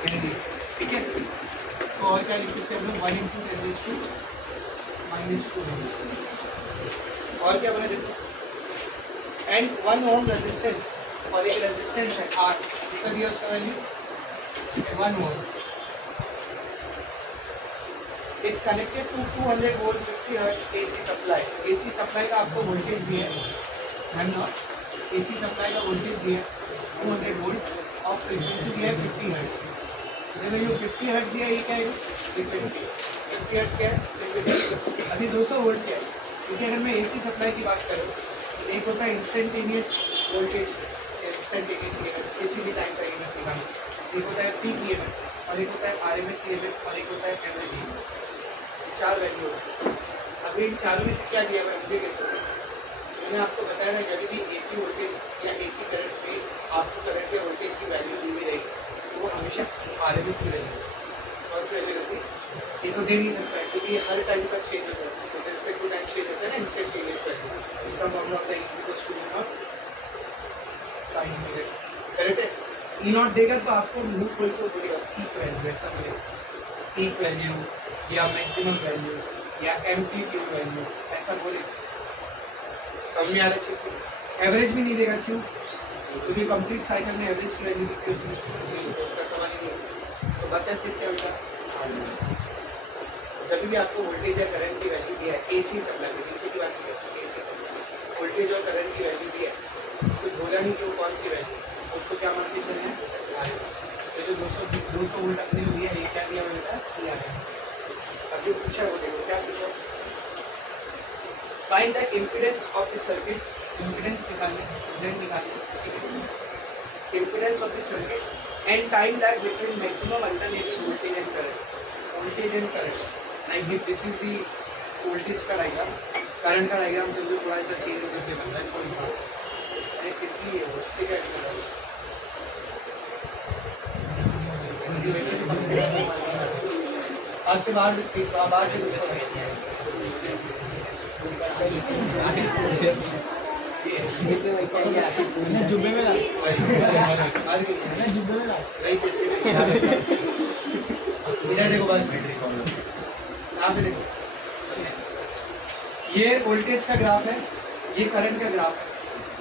ND, ठीक है। इसको और क्या लिख सकते हैं हम लोग, 1 इंटू 10⁻⁻²। और क्या बना देखो, एंड 1 ओम रेजिस्टेंस, और एक रेजिस्टेंस है आर, इसका दिया उसका value 1 ohm, is connected to 200 volt 50 hertz AC supply. AC supply का आपको वोल्टेज दिया है, एंड नॉट एसी सप्लाई का वोल्टेज दिया है 200 वोल्ट और फ्रीक्वेंसी दिया है 50 हर्ट्ज। जब ये जो 50 हर्ट्ज दिया है ये क्या है, फ्रीक्वेंसी 50 हर्ट्ज क्या है, फ्रीक्वेंसी। अभी 200 वोल्ट क्या है, क्योंकि अगर मैं एसी सप्लाई की बात करूँ, एक होता है इंस्टेंटेनियस वोल्टेज, इंस्टेंटेनियस ईएमएफ, किसी भी टाइम का ईएमएफ निकालना, एक होता है पीक ईएमएफ, और एक होता है आरएमएस ईएमएफ, और एक होता है एवरेज ईएमएफ। 4 वैल्यू होती है। अभी इन चारों में से क्या दिया हुआ है मुझे कैसे होगा, मैंने आपको बताया ना, जब भी एसी वोल्टेज या एसी करंट में आपको करंट या वोल्टेज की वैल्यू दी हुई रहेगी तो वो हमेशा आरएमएस की वैल्यू, कौन सी वैल्यू रहती है, ये तो दे नहीं सकता है क्योंकि ये हर टाइम का चेंज होता है, तो रिस्पेक्ट टू टाइम चेंज होता है ना, इंस्टेंटेनियस वैल्यू। इसका फॉर्मूला होता है साइन इनवर्स, करेक्ट है। ई नॉट देगा तो आपको मुंह खोल के बोलेगा पीक वैल्यू, ऐसा बोलेगा पीक वैल्यू या मैक्सिमम वैल्यू या एम्पलीट्यूड वैल्यू, ऐसा बोले। समझ में आ रहा चीज़। एवरेज भी नहीं देगा, क्यों, क्योंकि कंप्लीट साइकिल में एवरेज की वैल्यू लिखी होती है, तो उसका सवाल ही नहीं है। तो बचा सिर्फ क्या होगा, जब भी आपको वोल्टेज या करंट की वैल्यू दिया है एसी सप्लाई में, डीसी की बात नहीं करते, एसी सप्लाई वोल्टेज और करंट की वैल्यू दिया है, तो बोला नहीं कि वो कौन सी वैल्यू, उसको क्या मान के चले हैं, आरएमएस। तो जो 200 वोल्ट अपने को दिया है, ये क्या दिया हुआ बेटा, आरएमएस। अब जो पूछा है वो देखो क्या पूछा, find the impedance of the circuit, impedance निकालने, जेड निकालने, impedance of the circuit and time lag between maximum alternative voltage and current, voltage and current, like this is the voltage का डायग्राम, करंट का diagram से जो थोड़ा सा change करके बनता है, अरे कितनी है उससे क्या करना है, वैसे तो आज से बाहर जुब्बे में देखो बस, यहाँ पे देखो, ये वोल्टेज का ग्राफ है, ये करंट का ग्राफ है,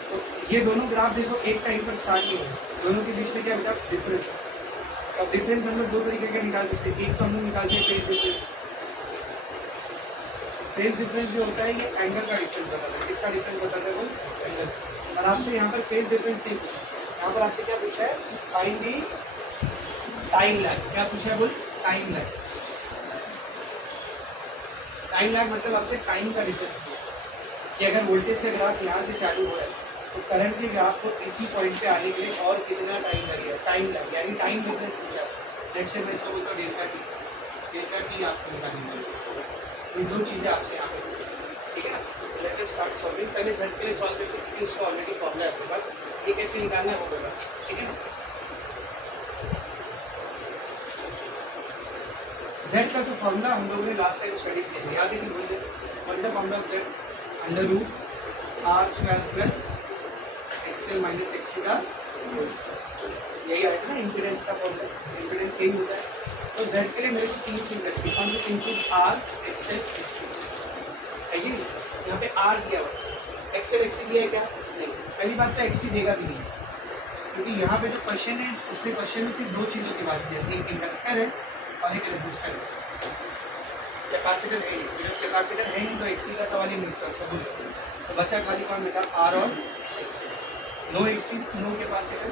तो ये दोनों ग्राफ देखो एक टाइम पर स्टार्ट नहीं होगा, दोनों के बीच में क्या बेटा डिफरेंस है। अब डिफरेंस हम लोग 2 तरीके के निकाल सकते हैं, एक तो हम लोग निकालते हैं फेज डिफरेंस। फेज डिफरेंस जो होता है ये एंगल का डिफरेंस बताता है, किसका डिफरेंस बताता है, वो एंगल। और आपसे यहाँ पर फेज डिफरेंस नहीं पूछा, यहाँ पर आपसे क्या पूछा है, फाइंड दी टाइम लैग, क्या पूछा है, बोल टाइम लैग। टाइम लैग मतलब आपसे टाइम का डिफरेंस पूछा कि अगर वोल्टेज का ग्राफ यहाँ से चालू हो रहा है तो करंट के ग्राफ को इसी पॉइंट पे आने के लिए और कितना टाइम लगेगा, टाइम लैग यानी टाइम डिफरेंस पूछा। लेट्स से मैं इसको बोलता हूँ डेल्टा टी, डेल्टा टी आपको निकालनी पड़ेगी। ये 2 चीज़ें आपसे यहाँ पे, ठीक है ना। लेट अस स्टार्ट सॉल्विंग, पहले जेड के लिए सॉल्व करते हैं क्योंकि उसका ऑलरेडी फॉर्मूला है आपके पास, ये कैसे निकालना है वो होगा, ठीक है ना। जेड का जो फॉर्मूला हम लोगों ने लास्ट टाइम स्टडी किया, याद है कि बोल रहे one the formula of Z under root R square plus XL minus XC का होल स्क्वायर, यही आया था ना इम्पीडेंस का फॉर्मूला, इम्पीडेंस यही होता है। तो जेड के लिए मेरे को 3 चीज लगती है, कौन सी 3 चीज, आर एक्सएल एक्सी है, ये यहाँ पे आर दिया हुआ, एक्सएल एक्सी दिया है क्या, नहीं। पहली बात तो एक्सी देगा भी नहीं, क्योंकि यहाँ पे जो क्वेश्चन है उसके क्वेश्चन में सिर्फ 2 चीज़ों की बात की है, एक इंडक्टर है और एक रेजिस्टर है, कैपेसिटर है नहीं। जब कैपेसिटर है नहीं तो एक्सी का सवाल ही नहीं उठता, सब तो बचा खाली कौन बेटा, आर और XC. No XC no capacitor,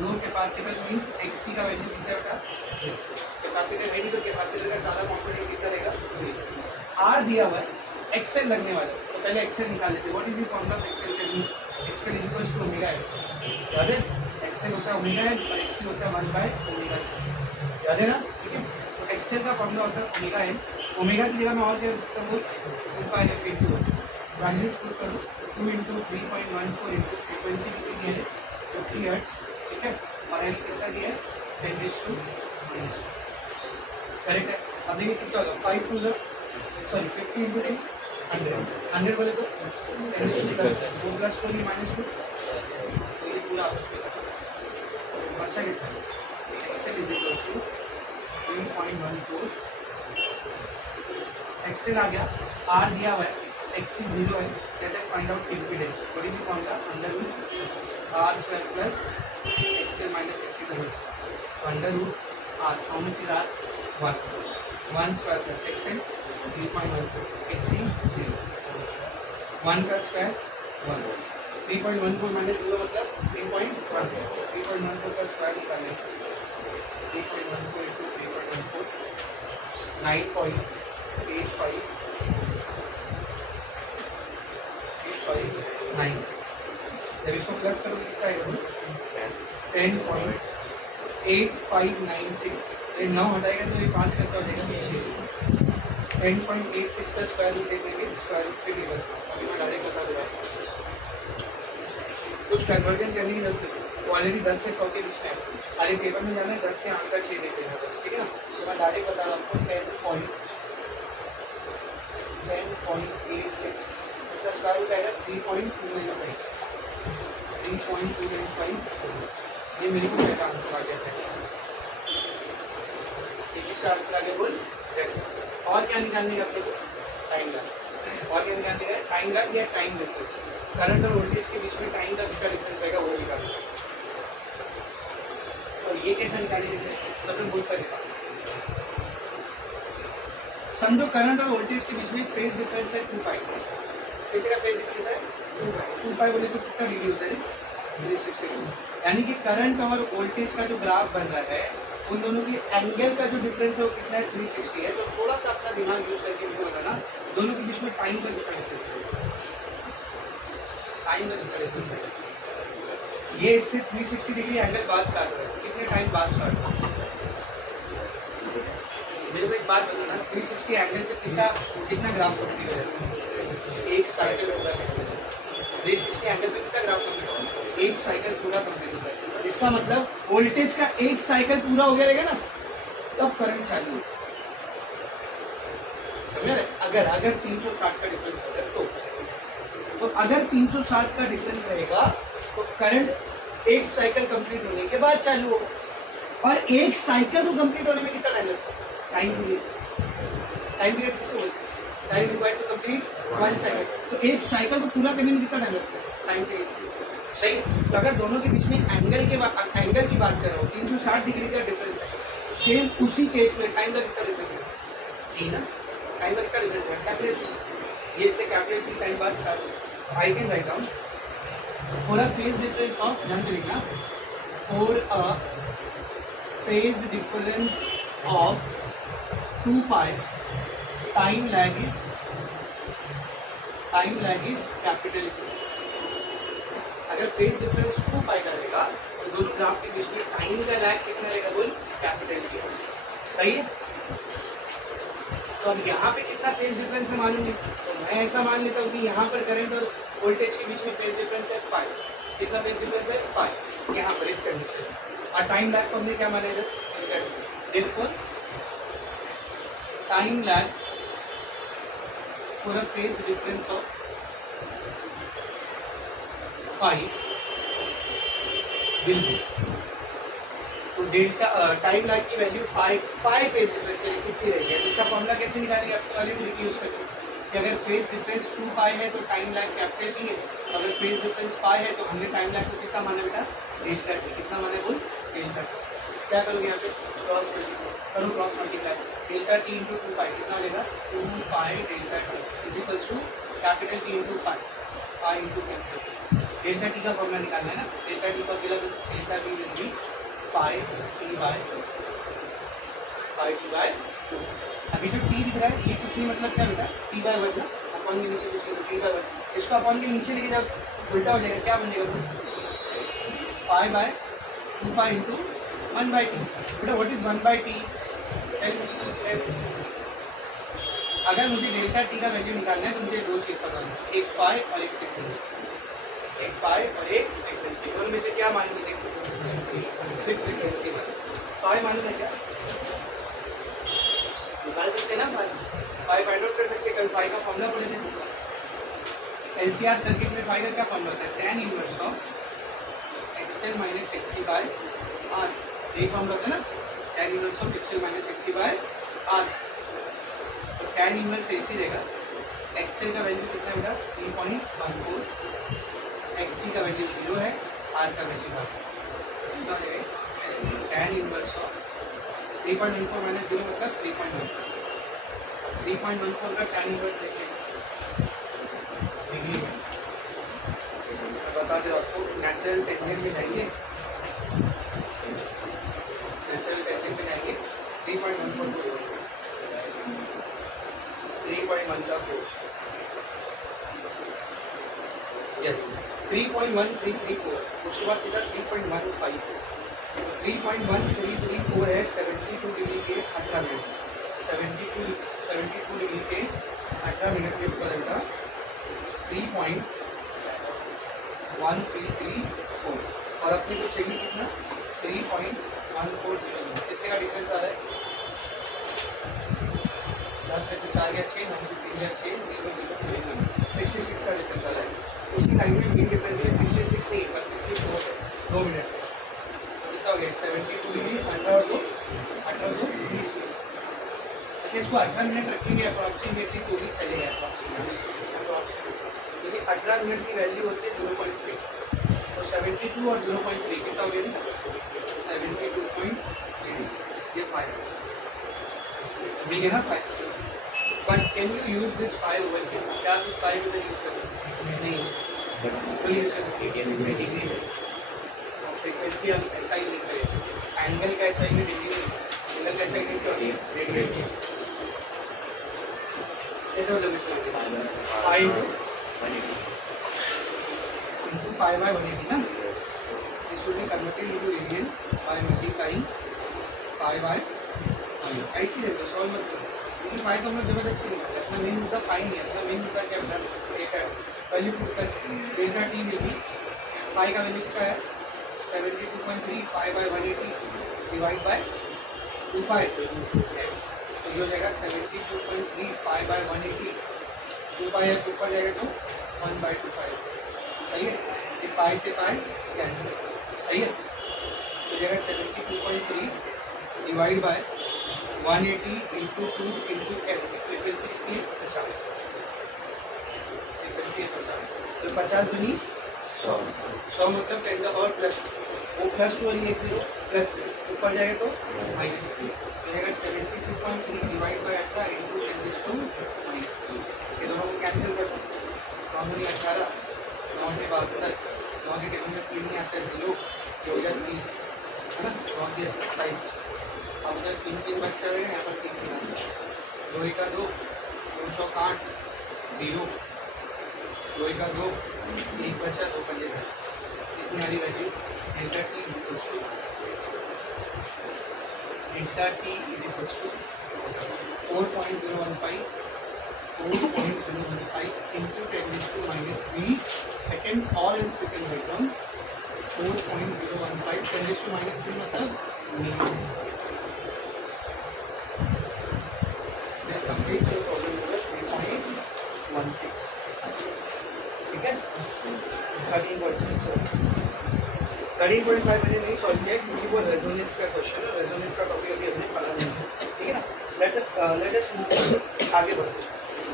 no capacitor means XC का वैल्यू कितना बेटा, कैपेसिटर है नहीं तो कैपेसिटर का सारा कॉम्पोनेंट कितना रहेगा, आर दिया हुआ है, एक्सएल लगने वाला है, तो पहले एक्सएल निकाल लेते हैं। What is the formula of XL का, एक्सएल इक्वल्स टू ओमेगा है, याद है, एक्सएल होता है ओमेगा है और एक्सी होता है 1/ओमेगा सी, याद है ना, ठीक है। तो एक्सएल का फॉर्मूला होता है ओमेगा है, ओमेगा की जगह मैं और क्या कर सकता हूँ, 2πf/2 वैल्यूज पुट कर दो, 2 × 3.14 इंटू फ्रीक्वेंसी कितनी है 50 हर्ट्ज, ठीक है, और एल कितना दिया है 10⁻², करेक्ट है। अब देखिए कितना होगा, 5 2 सॉरी 50 × 10 100 बोले तो 10⁻², 4 + 4 -2, तो ये पूरा आपस में बचा ऐसा कितना है, XL is equals to 3.14, XL आ गया, आर दिया हुआ है, एक्सी 0 है, let us find out impedance, what is the formula, under root R square plus XL minus XC का whole square, under root R, how much is R, 1 square plus XL 3.14, XC 0, 1 का square 1, 3.14 minus 0 मतलब 3.14, 3.14 का square निकालें, 3.14 into 3.14 9.8596, जब इसको plus करोगे कितना आएगा, 10.8596, 9 हटाएगा तो ये 5 करता हो जाएगा, 6, 10.86 का स्क्वायर रूट दे देंगे, स्क्वायर रूट के टेबल, अभी मैं डायरेक्ट बता दे रहा हूँ, कुछ कन्वर्जन करने की जरूरत नहीं, ऑलरेडी 10 से 100 के बीच में है, अरे पेपर में जाना है 10 के आंक का 6 देते हैं बस, ठीक है ना, तो मैं डायरेक्ट बता रहा हूँ आपको 10.86, इसका स्क्वायर रूट आएगा 3.295, 3.295, ये मेरी को पहला आंसर आ गया सेकंड, इसका आंसर आ गया बोल सेकंड। और क्या निकालने का आपको, टाइम लैग, और क्या निकालने का, टाइम लैग या टाइम डिफरेंस, करंट और वोल्टेज के बीच में टाइम का कितना डिफरेंस रहेगा वो निकालना, और ये कैसे निकालेंगे, जैसे सब लोग बोलता है, समझो करंट और वोल्टेज के बीच में फेज डिफरेंस है 2 पाई, कितने का फेज डिफरेंस है 2 पाई बोले तो कितना डिग्री होता है 360 डिग्री, यानी कि करंट और वोल्टेज का जो ग्राफ बन रहा है उन दोनों की एंगल का जो डिफरेंस है वो कितना है 360 है, तो थोड़ा सा अपना दिमाग यूज करके इनको बताना दोनों के बीच में टाइम का कितना डिफरेंस है, टाइम का कितना डिफरेंस है, ये इससे 360 डिग्री एंगल बाद स्टार्ट हो रहा है, कितने टाइम बाद स्टार्ट हो रहा है, मेरे को एक बात बताना, 360 एंगल पे कितना ग्राफ कंप्लीट है, एक साइकिल होता है, 360 एंगल पे कितना ग्राफ कंप्लीट होता है, एक साइकिल पूरा कंप्लीट होता है, इसका मतलब वोल्टेज का एक साइकिल पूरा हो गया रहेगा ना तब करंट चालू है, समझ रहे, अगर 360 का डिफरेंस होगा तो अगर 360 का डिफरेंस रहेगा तो करंट एक साइकिल कंप्लीट होने के बाद चालू होगा, और एक साइकिल को कंप्लीट होने में कितना टाइम लगता है, टाइम पीरियड किसको बोलते हैं, time required to complete 1 cycle, तो एक साइकिल को पूरा करने में कितना टाइम लगता है, टाइम पीरियड, सही। तो अगर दोनों के बीच में एंगल की बात कर रहा हूँ, 360 डिग्री का डिफरेंस है, सेम उसी केस में टाइम का कितना डिफरेंस है, सी ना, टाइम का कितना डिफरेंस है, कैलकुलेट, ये से कैलकुलेट की टाइम बाद start, I can write down for a phase difference of, ध्यान से लिखना, for a phase difference of 2 pi, time lag is capital Q। अगर फेज डिफरेंस 2 पाई का रहेगा तो दोनों ग्राफ के बीच में टाइम का लैग कितना रहेगा बोल, कैपिटल Q, सही है। तो अब यहाँ पे कितना फेज डिफरेंस है मालूम है, तो मैं ऐसा मान लेता हूँ कि यहाँ पर करंट और वोल्टेज के बीच में फेज डिफरेंस है 5, कितना फेज डिफरेंस है 5, यहाँ पर इस कंडीशन में, और टाइम लैग को हमने क्या माना है, therefore time lag for a phase difference of 5 will be, तो डेल्टा टाइम लैग की वैल्यू 5 फेज डिफरेंस है कितनी रहेगी, इसका फॉर्मूला कैसे निकालेंगे, आपको वाली ट्रिक यूज करके कि अगर फेज डिफरेंस 2 पाई है तो टाइम लैग कैपिटल T है, अगर फेज डिफरेंस 5 है तो हमने टाइम लैग को कितना माना बेटा, डेल्टा T, कितना माना बोल, डेल्टा T, क्या करोगे यहाँ पे cross multiply, delta T into 2 pi कितना लेगा, 2 pi delta T is equals to capital T into 5 into capital T, delta T का फॉर्मूला निकालना है ना, डेल्टा T का मतलब delta T will be 5T/2, अभी जो T दिख रहा है ये कुछ नहीं, मतलब क्या बेटा T/1 ना, अपॉन के नीचे कुछ नहीं, T/1, इसको अपॉन के नीचे लेके जाओ उल्टा हो जाएगा, क्या बन जाएगा 5/2 पाई इंटू 1/T, बेटा व्हाट इज 1/T, अगर मुझे डेल्टा T का वैल्यू निकालना है तो मुझे दो चीज़ पता है, एक 5 और एक फ्रीक्वेंसी, एक 5 और एक फ्रीक्वेंसी, दोनों में से क्या मालूम है, 6 फ्रीक्वेंसी 5 मालूम है क्या, निकाल सकते हैं ना, 5 फाइंड आउट कर सकते हैं, कल 5 का फॉर्मूला पढ़े थे, LCR सर्किट में 5 का क्या फॉर्मूला होता है, tan inverse of XL minus XC by R, यही फॉर्म करते हैं ना, tan inverse of XL minus XC by R. तो tan इनवर्स ऐसी रहेगा, एक्सएल का वैल्यू कितना बेटा 3.14, एक्ससी का वैल्यू 0 है, आर का वैल्यू 1। कितना हो जाएगा tan इनवर्स ऑफ 3.14 माइनस 0 मतलब 3.14, 3.14 का tan इनवर्स देखिए डिग्री में। मैं बता दे आपको, नेचुरल टेक्निक में जाएंगे, नेचुरल टेक्निक में जाएंगे 3.14 को 3.1 का 4, यस 3.1334, उसके बाद सीधा 3.15, 3.1334 है 72 डिग्री के 18 मिनट, 72 डिग्री के 18 मिनट में बदलता 3.1334, और अपने को चाहिए कितना 3.140, कितने का डिफरेंस आ रहा है, 10 में से 4 गया 6, 9 में से 3 गया 6, 66 का डिफरेंस आ रहा है। उसी लाइन में मीन डिफरेंस है 66 नहीं पर 64 है, 2 मिनट। तो कितना हो गया 72 डिग्री 18 और 2 20। अच्छा इसको 18 मिनट रखेंगे अप्रॉक्सीमेटली तो भी चलेगा, अप्रॉक्सीमेटली, क्योंकि 18 मिनट की वैल्यू होती है 0.3, तो 72 और 0.3 कितना हो गया 72.3, ये 5 मिल गया ना 5। But can you use this 5 over here, क्या दिस 5 इधर यूज कर सकते नहीं, तो यूज कर सकते डिग्री में, फ्रीक्वेंसी हम ऐसा ही लिख रहे हैं, एंगल का ऐसा ही डिग्री में, एंगल का ऐसा ही लिख रहे हैं रेडियन में, ऐसा मतलब इसमें पाई into pi by 180 ना, this will be converted into radian by multiplying pi by 100, ऐसी रहते सॉल्व मत करो, क्योंकि फाइ तो हम लोग जबरदस्ती निकाल अपना मेन मुद्दा फाइ नहीं है, अपना मेन मुद्दा क्या बना वैल्यू पुट कर delta T will be, phi का वैल्यू कितना है 72.3 pi by 180 divide by 2 pi, तो ये हो जाएगा 72.3 पाई बाय 180, 2 पाई एफ ऊपर जाएगा तो 1/2 पाई, सही है, ये पाई से पाई कैंसिल, सही है, तो जाएगा 72.3 divide by 180 into 2 into F, frequency कितनी है 50, फ्रीक्वेंसी है 50, तो 50 दूनी 100 मतलब 10 का पावर +2, वो +2 वाली 1 0 +3 ऊपर जाएगा तो -3, तो जाएगा 72.3 डिवाइड बाय 18 इंटू 10⁻⁻3, ये दोनों को कैंसिल कर दो, कॉमन 18, 9 के बाद 9 के टेबल में 3 नहीं आता है 0, ये हो जाएगा 30 है ना, 9 के 27, अब उधर 3 बच जाएगा, यहाँ पर 3 आता है, 2 का 2 2 चौक 8 0, 2 का 2 1 बचा 2 पंजे 10, कितनी आ रही value delta T is equals to 4.015 into 10⁻³ second, और इन सेकेंड आइटम 4.015 10⁻³ मतलब this completes your problem number 3.16, ठीक है 13.5 मैंने नहीं सॉल्व किया क्योंकि वो रेजोनेंस का क्वेश्चन है, रेजोनेंस का टॉपिक अभी हमने पढ़ा नहीं है, ठीक है ना, लेट अस आगे बढ़ते हैं।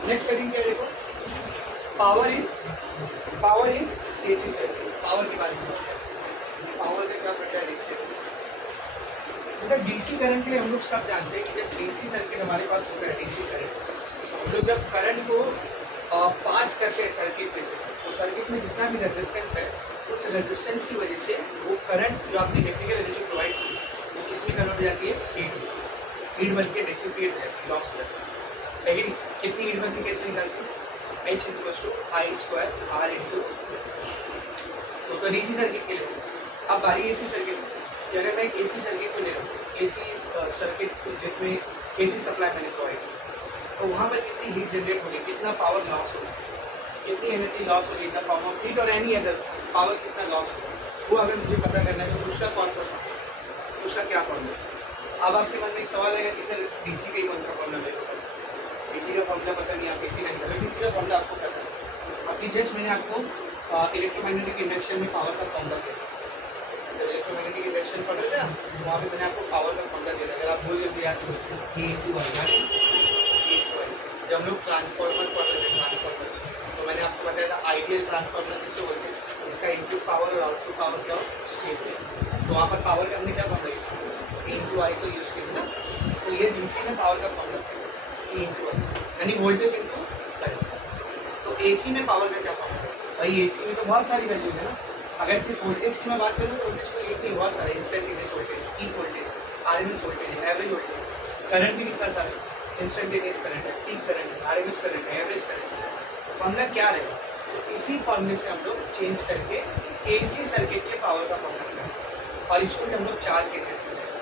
नेक्स्ट हेडिंग क्या है देखो, power in AC circuit, power के बारे में बात करें, पावर का क्या पता है देखते हैं। मतलब डीसी करंट के लिए हम लोग सब जानते हैं कि जब डीसी सर्किट हमारे पास होता है, डीसी करंट हम लोग जब करंट को पास करते हैं सर्किट में से, तो सर्किट में जितना भी रेजिस्टेंस है उस रेजिस्टेंस की वजह से वो करंट जो आपकी इलेक्ट्रिकल एनर्जी प्रोवाइड की वो किस में कन्वर्ट हो जाती है, हीट बन के डिसिपेट हो जाती है, लॉस हो जाती है, लेकिन कितनी हीट बनती कैसे निकालती है, H = I² R इंटू, तो डीसी सर्किट के लिए। अब बारी एसी सर्किट कि अगर मैं एक एसी सर्किट को ले रहा हूँ, एसी सर्किट जिसमें एसी सप्लाई मैंने प्रोवाइड की, तो वहाँ पर कितनी हीट जनरेट होगी, कितना पावर लॉस होगा, कितनी एनर्जी लॉस होगी in the form of heat और एनी अदर पावर कितना लॉस होगा, वो अगर मुझे पता करना है तो उसका कौन सा उसका क्या फॉर्मूला। अब आपके मन में एक सवाल आएगा कि सर डीसी का ही कौन सा फॉर्मूला मेरे को, डीसी का फॉर्मूला पता नहीं, आप एसी नहीं करें, डीसी का फॉर्मूला आपको पता है। अभी जस्ट मैंने आपको इलेक्ट्रोमैग्नेटिक इंडक्शन में पावर का फॉर्मूला दिया, जब इलेक्ट्रोमैग्नेटिक इन्डक्शन पढ़ रहे थे ना, तो वहाँ पे मैंने आपको पावर का फॉर्मूला दिया था। अगर आप बोल दिया तो जब हम लोग ट्रांसफार्मर पढ़ रहे थे, ट्रांसफार्मर, तो मैंने आपको बताया था आइडियल ट्रांसफार्मर किसको बोलते हैं, इसका इनपुट पावर और आउटपुट पावर क्या हो, सेम है। तो वहाँ पर पावर का हमने क्या फॉर्मूला यूज़ किया, इंटू आई को यूज़ किया ना। तो ये डीसी में पावर का फॉर्मूला इंटू आई, यानी वोल्टेज इंटू करंट। तो एसी में पावर का क्या फॉर्मूला है भाई, एसी में तो बहुत सारी वैल्यू है ना। अगर सिर्फ वोल्टेज की मैं बात करूँ तो वोल्टेज को एक नहीं, बहुत सारे instantaneous voltage, peak voltage, RMS voltage, average voltage, current भी कितना सारा, इंस्टेंटेनियस करंट है, पीक करंट है, आरएमएस करंट है, एवरेज करंट है। तो फॉर्मूला क्या रहेगा, तो इसी फॉर्मूले से हम लोग चेंज करके एसी सर्किट के पावर का फॉर्मूला करेंगे। और इसको हम लोग 4 केसेस में लेंगे।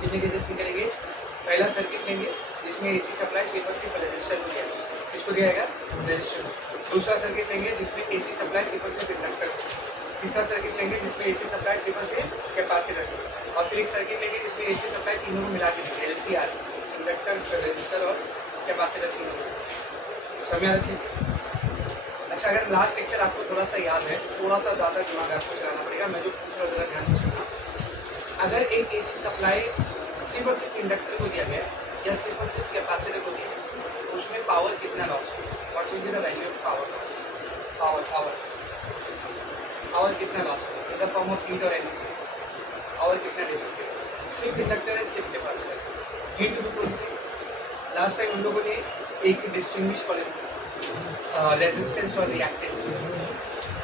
कितने केसेस निकलेंगे, पहला सर्किट लेंगे जिसमें एसी सप्लाई सिर्फ और सिर्फ रजिस्टर को दिया, किसको दिया जाएगा, रजिस्टर। दूसरा सर्किट लेंगे जिसमें एसी सप्लाई सिर्फ और सिर्फ इंडक्टर। तीसरा सर्किट लेंगे जिसमें एसी सप्लाई सिर्फ और सिर्फ कैपेसिटर। और फिर एक सर्किट लेंगे जिसमें एसी सप्लाई तीनों को मिला के एलसीआर, इंडक्टर, रजिस्टर और कैपेसिटर तीनों को। समझ आ रहा अच्छे से। अच्छा, अगर लास्ट लेक्चर आपको थोड़ा सा याद है, थोड़ा सा ज़्यादा दिमाग आपको चलाना पड़ेगा, मैं जो पूछ रहा हूँ ज़रा ध्यान से सुनना। अगर एक एसी सप्लाई सिर्फ और सिर्फ इंडक्टर को दिया गया या सिर्फ और सिर्फ कैपेसिटर को दिया गया, तो उसमें पावर कितना लॉस होगा, what will be the value of power loss, power कितना लॉस होगा in the form of heat और एनर्जी, पावर कितना दे सकते हैं, सिर्फ इंडक्टर है सिर्फ कैपेसिटर। हीट टू थोड़ी सी लास्ट टाइम हम लोगों ने एक डिस्टिंग्विश पढ़े रेजिस्टेंस और रिएक्टेंस,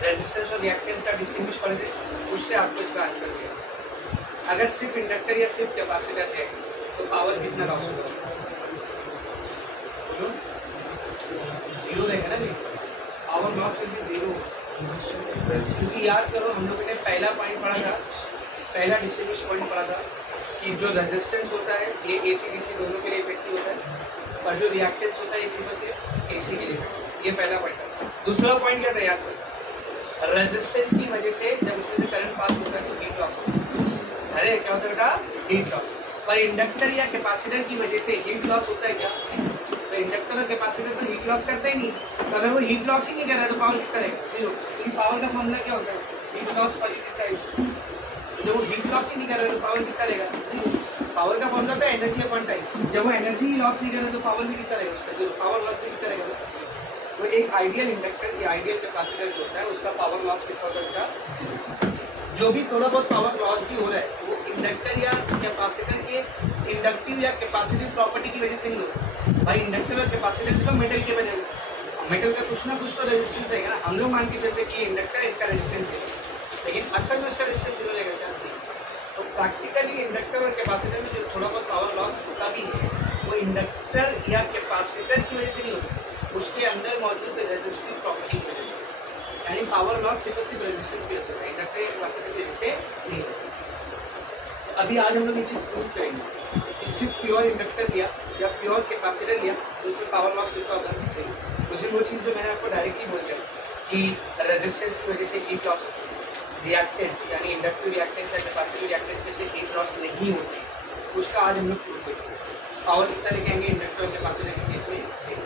रेजिस्टेंस और रिएक्टेंस का डिस्टिंग्विश पढ़े थे, उससे आपको इसका आंसर दिया। अगर सिर्फ इंडक्टर या सिर्फ कैपेसिटर है तो पावर कितना लॉस होगा, बोलो, जीरो रहेगा ना जी, power loss will be zero. क्योंकि याद करो हम लोगों ने पहला पॉइंट पढ़ा था, पहला डिस्टिंग्विश पॉइंट पढ़ा था कि जो रेजिस्टेंस होता है ये एसी डीसी दोनों के लिए इफेक्टिव होता है, और जो रिएक्टेंस होता है एसी पर सिर्फ एसी के लिए। ये पहला पॉइंट था। दूसरा पॉइंट क्या था याद करो, रेजिस्टेंस की वजह से जब उसमें से करंट पास होता है तो हीट लॉस होता है। अरे क्या होता है बेटा, हीट लॉस। पर इंडक्टर या कैपेसिटर की वजह से हीट लॉस होता है क्या, तो इंडक्टर और कैपेसिटर तो हीट लॉस करते ही नहीं। तो अगर वो हीट लॉस ही नहीं कर रहा है तो पावर कितना रहेगा, जीरो। क्योंकि पावर का फॉर्मूला क्या होता है, heat loss per unit time. जब वो हीट लॉस ही नहीं कर रहा है तो पावर कितना रहेगा, जीरो। पावर का फॉर्मूला होता है एनर्जी अपॉन टाइम। जब वो एनर्जी ही लॉस नहीं कर रहा है तो पावर भी कितना रहेगा उसका, जीरो। पावर लॉस भी कितना रहेगा, तो एक आइडियल इंडक्टर या आइडियल कैपेसिटर जो होता है उसका पावर लॉस कितना होता है। जो भी थोड़ा बहुत पावर लॉस भी हो रहा है वो इंडक्टर या कैपेसिटर के इंडक्टिव या कैपेसिटिव प्रॉपर्टी की वजह से नहीं हो रहा। भाई इंडक्टर और कैपेसिटर तो मेटल के बने हुए, मेटल का कुछ ना कुछ तो रेजिस्टेंस रहेगा ना। हम लोग मान के चलते कि इंडक्टर है इसका रेजिस्टेंस है, लेकिन असल में उसका रेजिस्टेंस जीरो रहेगा क्या। तो प्रैक्टिकली इंडक्टर और कैपेसिटर में जो थोड़ा बहुत पावर लॉस होता भी है वो इंडक्टर या कैपेसिटर की वजह से नहीं होता, उसके अंदर मौजूद रेजिस्टिव प्रॉपर्टी की वजह से। यानी पावर लॉस सिर्फ और सिर्फ रेजिस्टेंस की वजह से, इंडक्टर या कैपेसिटर की वजह से नहीं होता। तो अभी आज हम लोग ये चीज़ प्रूव करेंगे कि सिर्फ प्योर इंडक्टर लिया या प्योर कैपेसिटर लिया तो उसमें पावर लॉस कितना होता है, सही। दूसरी वो चीज़ जो मैंने आपको डायरेक्टली बोल दिया कि रेजिस्टेंस की वजह से हीट लॉस होती है, रिएक्टेंस यानी इंडक्टिव रिएक्टेंस या कैपेसिटिव रिएक्टेंस में से हीट लॉस नहीं होती, उसका आज हम लोग प्रूव करेंगे। पावर कितना लेके आएंगे इंडक्टर और कैपेसिटर के केस में, सेम।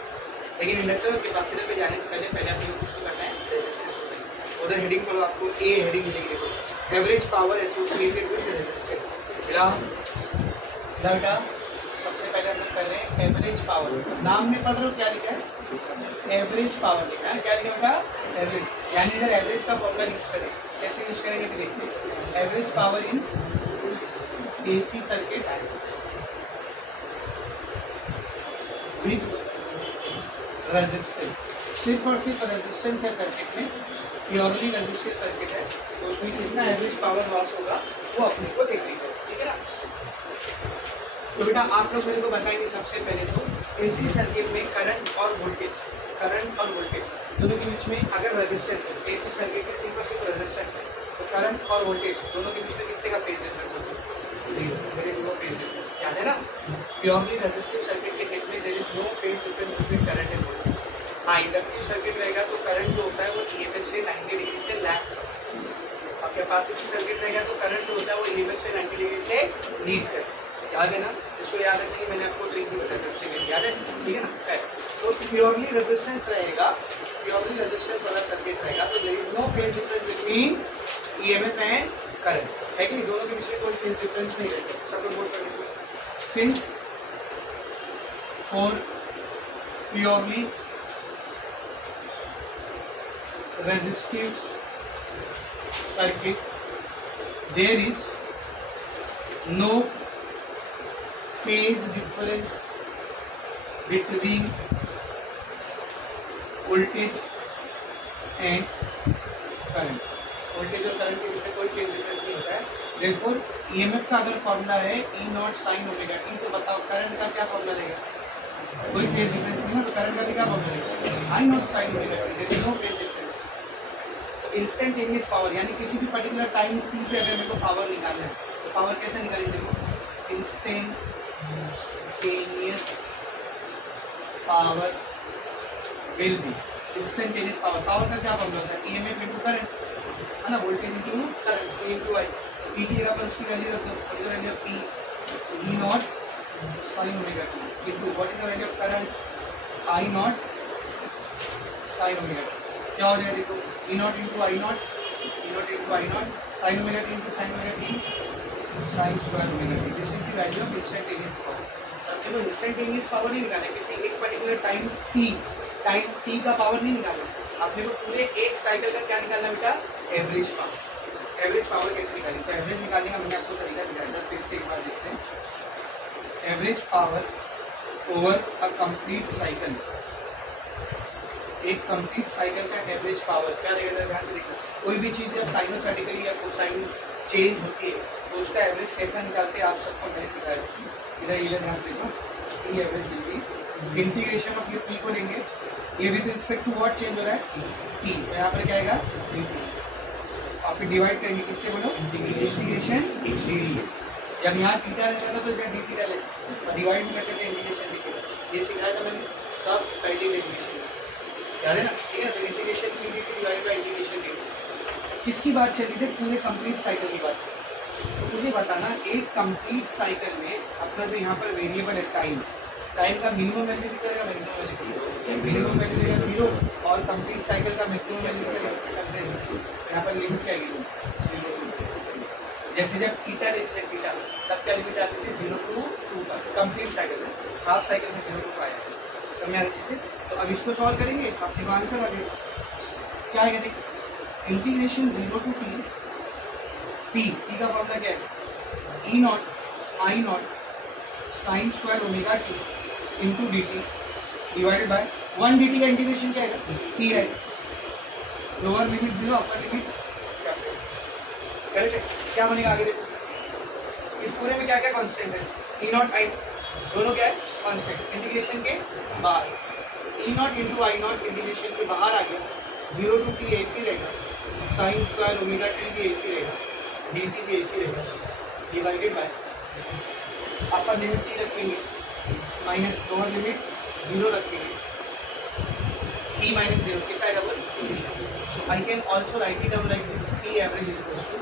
लेकिन इंडक्टर और कैपेसिटर पे जाने से पहले आप लोग किसको करना है, रेजिस्टेंस होता है। उधर हेडिंग पर आपको ए हेडिंग मिलेगी, देखो average power associated with resistance. बेटा सबसे पहले हम लोग कर रहे हैं एवरेज पावर। नाम में पढ़ रहे हो क्या लिखा है, एवरेज पावर लिखा है। क्या लिखा होगा, एवरेज, यानी इधर एवरेज का फॉर्मूला यूज करें। कैसे यूज करेंगे कि देखिए, average power in AC circuit with resistance. सिर्फ और सिर्फ रेजिस्टेंस है सर्किट में, प्योरली रेजिस्टिव सर्किट है, तो उसमें कितना एवरेज पावर लॉस होगा वो अपने को देखने को, ठीक है ना। तो बेटा आप लोग मेरे को बताएंगे सबसे पहले तो एसी सर्किट में करंट और वोल्टेज दोनों के बीच में अगर रेजिस्टेंस है, एसी सर्किट में सिर्फ और सिर्फ रेजिस्टेंस है, तो करंट और वोल्टेज दोनों के बीच में कितने का फेज डिफरेंस होगा, zero. There is no phase difference, याद है ना। प्योरली रेजिस्टिव सर्किट के केस में there is no phase difference between current and voltage. हाँ, इंडक्टिव सर्किट रहेगा तो करंट जो होता है वो ईएमएफ से 90 डिग्री से लैग करता है। और कैपेसिटिव सर्किट रहेगा तो करंट जो होता है वो ईएमएफ से 90 डिग्री से लीड करता है। याद है ना, इसको याद रखने की मैंने आपको ट्रिक भी बताया था, इससे याद है, ठीक है ना। तो प्योरली रेजिस्टेंस रहेगा, प्योरली रेजिस्टेंस वाला सर्किट रहेगा तो there is no phase difference between EMF and current है कि नहीं, दोनों के बीच में कोई फेज डिफरेंस नहीं रहता, सब लोग बोल करेंगे since for purely resistive circuit there is no phase difference between voltage and current, voltage और करंट के बीच में कोई फेज डिफरेंस नहीं होता है। देयरफॉर ईएमएफ का अगर फॉर्मूला है E naught sine omega T, तो बताओ करंट का क्या फॉर्मूला रहेगा, कोई फेज डिफरेंस नहीं ना, तो करंट का भी क्या फॉर्मूला रहेगा, I naught sine omega t, there is no phase difference. तो इंस्टेंटेनियस पावर यानी किसी भी पर्टिकुलर टाइम टी पे अगर मेरे को पावर निकालना है तो पावर कैसे निकालेंगे, देखो instantaneous power will be, instantaneous power, power का क्या फॉर्मूला होता है, ईएमएफ इनटू करंट है ना, voltage into current, E into I, P की जगह पर उसकी वैल्यू रख दो, what is the value of P, E naught sine omega t into what is the value of current, I naught sine omega t, क्या हो जाएगा देखो, E naught into I naught, E naught into I naught, sine omega t into sine omega t, sine square omega t, this is the value of instantaneous power. अब देखो instantaneous power नहीं निकालना है, किसी एक पर्टिकुलर टाइम टी का power नहीं निकालना, आपने को पूरे एक साइकिल का क्या निकालना बेटा, एवरेज पावर। एवरेज पावर कैसे निकालेंगे, तो एवरेज निकालने का मैंने आपको तरीका दिखाया था, फिर से एक बार देखते हैं। Average power over a complete cycle, एक कंप्लीट साइकिल का एवरेज पावर क्या रहेगा, ध्यान से देखो, कोई भी चीज़ जब साइनोसाइडिकली या कोसाइन चेंज होती है तो उसका एवरेज कैसा निकालते हैं, आप सबको मैंने सिखाया, इधर ध्यान से देखो, ये एवरेज मिलती है, इंटीग्रेशन ऑफ ये पी को लेंगे, ये with respect to what change हो रहा है, पी, तो यहाँ पर क्या आएगा dt, और फिर डिवाइड करेंगे किससे, बोलो इंटीग्रेशन डी, जब यहाँ थीटा रहता था तो क्या डी थीटा लेते, और डिवाइड में करते थे इंटीग्रेशन डी, ये सिखाया था मैंने तब पहली इंटीग्रेशन, याद है ना, ठीक है, तो integration D divide by integration D, किसकी बात चल रही थी, पूरे कंप्लीट साइकिल की बात। तो मुझे बताना एक कंप्लीट साइकिल में अपना जो यहाँ पर वेरिएबल है टाइम, टाइम का मिनिमम वैल्यू निकलेगा, मैक्सिमम वैल्यू, मिनिमम वैल्यू देगा 0 और कंप्लीट साइकिल का मैक्सिमम वैल्यू निकलेगा, यहाँ पर लिमिट क्या आएगी 0। जैसे जब थीटा लेते थे थीटा, तब क्या लिमिट आती थी 0 to 2 तक, कंप्लीट साइकिल में, हाफ साइकिल में 0 to 5 आया, समझ आ रही चीज़ें। तो अब इसको सॉल्व करेंगे, अपने को आंसर आ जाएगा, क्या आएगा देखिए, इंटीग्रेशन 0 to t, पी का फॉर्मूला क्या है, E not I naught sine square omega t into d t divided by 1 dt का इंटीग्रेशन क्या है, टी है, lower limit 0 upper limit correct है, क्या बनेगा आगे देखो, इस पूरे में क्या क्या कांस्टेंट है, ई नॉट आई दोनों क्या है कांस्टेंट, इंटीग्रेशन के बाहर, E naught into I naught integration के बाहर आ गया, 0 to t ऐसी रहेगा, साइन स्क्वायर ओमेगा टी भी ऐसी रहेगा, डी टी भी ऐसी रहेगा, divided by upper limit T रखेंगे माइनस लोअर लिमिट 0 रखेंगे, टी माइनस 0 कितना आएगा बोल, I can also write it down like this, T average is equal to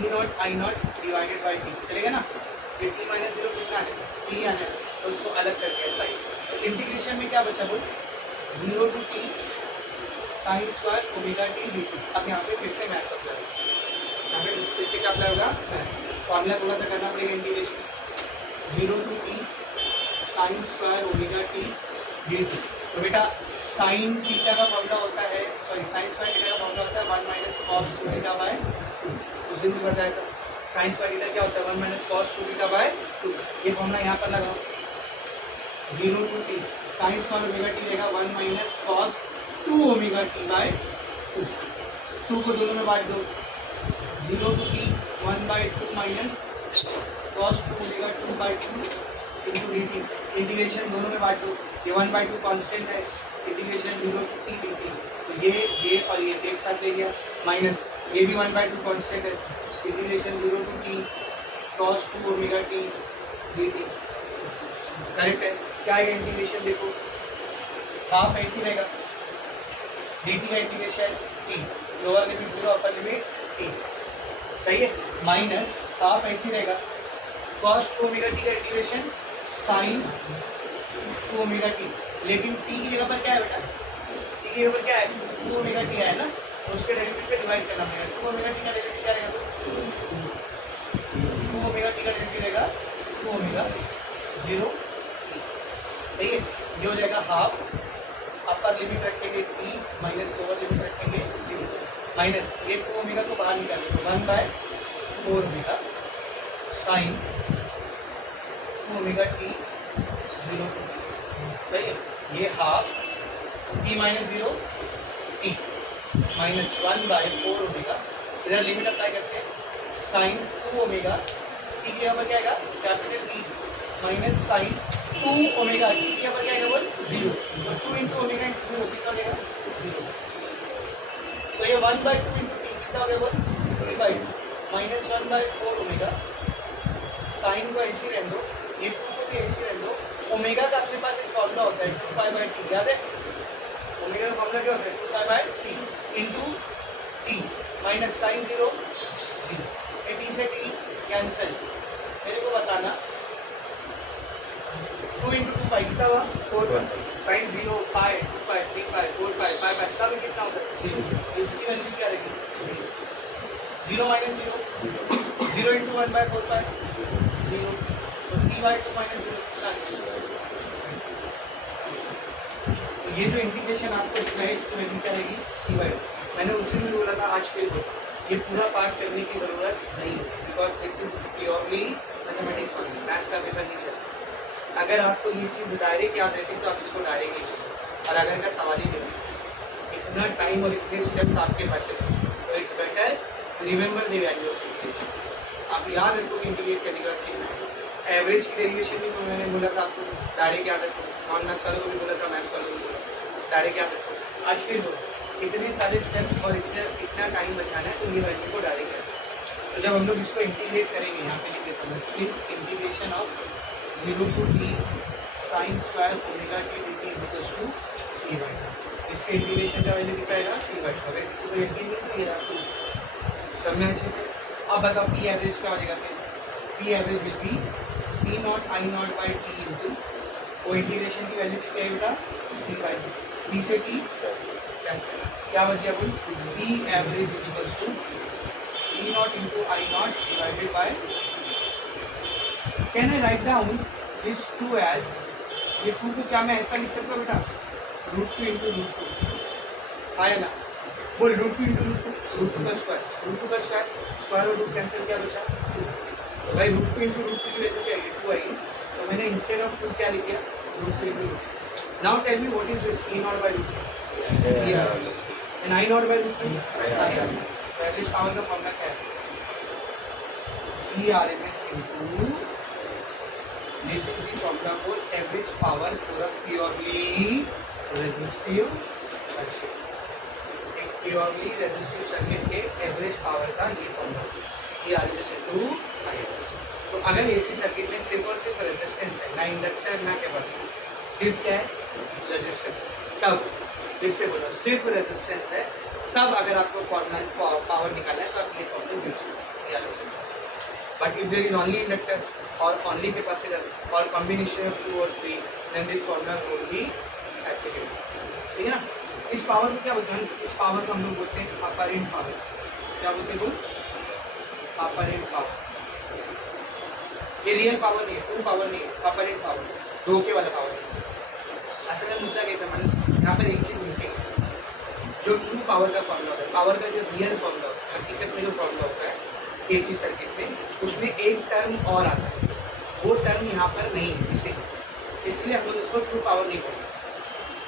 E not I not divided by T, चलेगा ना, फिर टी माइनस 0 कितना है, टी आना है, तो उसको अलग करके ऐसा ही, तो इंटीग्रेशन में क्या बचा बोल, 0 to t sine square omega t d T, अब यहाँ पे फिर से मैथ अप्लाई, यहाँ पे फिर से क्या अप्लाई होगा, फॉर्मूला थोड़ा सा करना पड़ेगा, integration 0 to t sine square omega t d t, तो बेटा साइन थीटा का फॉर्मूला होता है, सॉरी साइन स्क्वायर थीटा का फॉर्मूला होता है 1 माइनस कॉस थीटा बाय 2, उस दिन भी बताएगा, साइन स्क्वायर थीटा क्या होता है 1 माइनस कॉस थीटा बाय 2, ये फॉर्मूला यहाँ पर लगाओ, 0 to t sine square omega T रहेगा 1 minus cos 2 omega T by 2 को दोनों में बांट दो, 0 to t 1/2 minus cos 2 omega 2/2 into d T, integration दोनों में बांट दो, ये 1/2 कांस्टेंट है, integration 0 to t D t, तो ये और ये एक साथ ले गया, माइनस ये भी 1/2 कांस्टेंट है, integration 0 to t cos 2 omega t d T, correct है, क्या है इंटीग्रेशन देखो, हाफ ऐसी रहेगा, डी टी का integration t, lower limit 0 upper limit T, सही है, माइनस हाफ ऐसी रहेगा, cos 2 ओमेगा टी का इंटीग्रेशन साइन 2 ओमेगा टी, लेकिन टी की जगह पर क्या है बेटा, टी की जगह पर क्या है 2 ओमेगा टी है ना, तो उसके डेरिवेटिव से डिवाइड करना पड़ेगा, 2 ओमेगा टी का डेरिवेटिव क्या रहेगा, 2 ओमेगा टी का डेरिवेटिव रहेगा 2 ओमेगा 0 सही है। ये हो जाएगा हाफ, अपर लिमिट रखेंगे टी माइनस लोअर लिमिट रखेंगे 0 माइनस ये 2 ओमेगा को बाहर निकालेंगे तो 1/4 ओमेगा साइन 2 ओमेगा टी 0 सही है। ये half T minus 0 T minus 1/4 omega, इधर लिमिट अप्लाई करते हैं साइन 2 ओमेगा टी के यहाँ पर क्या आएगा capital T minus sine 2 omega T के यहाँ पर क्या आएगा बोल 0 तो 2 इंटू ओमेगा इंटू 0 कितना हो जाएगा 0 तो ये 1/2 इंटू टी कितना हो गया बोल 3/2 माइनस 1/4 ओमेगा साइन को ऐसे रहने दो ये 2 को भी ऐसे रहने दो। ओमेगा का अपने पास एक फॉर्मूला होता है 2π/t याद है ओमेगा का फॉर्मूला क्या होता है 2π/t into t minus sign 0 ये टी से टी कैंसिल मेरे को बताना 2 इंटू 2 पाई कितना हुआ 4 साइन 0 पाई 2 पाई 3 पाई 4 पाई 5 पाई सब कितना होता है 0 इसकी वैल्यू क्या रहेगी 0 माइनस 0 0 इंटू 1/4 पाई 0 तो 3/2 माइनस 0 कितना तो ये जो इंटीग्रेशन आपको दिखा है इसकी वैल्यू क्या रहेगी 3/2 मैंने उसी में बोला था आज फिर ये पूरा पार्ट करने की ज़रूरत नहीं है because this is purely mathematics on maths का पेपर नहीं चलता। अगर आपको ये चीज़ डायरेक्ट याद रहती तो आप इसको डायरेक्ट ही और अगर का सवाल ही नहीं इतना टाइम और इतने स्टेप्स आपके पास है तो it's better remember the value आप याद रखो कि इंटीग्रेट करेगा एवरेज की डेरिवेशन भी तो मैंने बोला था आपको डायरेक्ट याद रखो नॉन मैथ्स वालों को भी बोला था मैथ्स वालों को भी बोला डायरेक्ट याद रखो। आज फिर बोलो इतने सारे स्टेप्स और इतना टाइम बचाना है तो ये वैल्यू को डायरेक्ट याद तो जब हम लोग इसको इंटीग्रेट करेंगे यहाँ पे लिख देता हूँ since integration of 0 to t sin square omega T dt is equal to t/2 इसके इंटीग्रेशन का वैल्यू कितना आएगा t/2 अगर किसी को इंटीग्रेट तो ये रहा सब में अच्छे से। अब बताओ पी एवरेज क्या हो जाएगा फिर P average will be P0I0/t into वो इंटीग्रेशन की वैल्यू कितनी आएगा t/2 t से t कैंसिल क्या बच गया बोल P average is equal to P0 into I0 divided by can I write down this 2 as ये 2 को क्या मैं ऐसा लिख सकता हूँ बेटा √2 इंटू √2 आया ना बोल √2 इंटू √2 का स्क्वायर √2 का स्क्वायर और रूट कैंसिल क्या बचा तो भाई √2 इंटू √2 की वैल्यू क्या आएगी 2 आएगी तो मैंने इंस्टेड ऑफ 2 क्या लिख दिया √2 into now tell me what is this E0/√2 and I0/√2 average power का फॉर्मूला क्या है ERMS into this is the formula for average power for a purely resistive circuit एक purely resistive circuit के average power का ये formula ERMS into IRMS। तो अगर AC circuit में सिर्फ और सिर्फ रेजिस्टेंस है ना इंडक्टर ना कैपेसिटर सिर्फ क्या है रेजिस्टेंस तब फिर से बोलो सिर्फ रेजिस्टेंस है तब अगर आपको पावर निकालना है तो आप ये फॉर्मूला यूज कीजिए। But if there is only inductor और ओनली कैपेसिटर और कॉम्बिनेशन ऑफ 2 और 3 then this formula will be applicable ठीक है ना। इस पावर को क्या बोलते हैं इस पावर को हम लोग बोलते हैं अपरेंट पावर क्या बोलते हैं बोल अपरेंट पावर ये रियल पावर नहीं है फुल पावर नहीं है अपरेंट पावर धोखे वाला पावर असल में मुद्दा क्या था मैंने यहाँ पर एक चीज़ मिसिंग जो ट्रू पावर का फॉर्मूला होता है पावर का जो रियल फॉर्मूला होता है हकीकत में जो फॉर्मूला होता है एसी सर्किट में उसमें एक टर्म और आता है वो टर्म यहाँ पर नहीं है इसलिए हम लोग इसको ट्रू पावर नहीं बोलते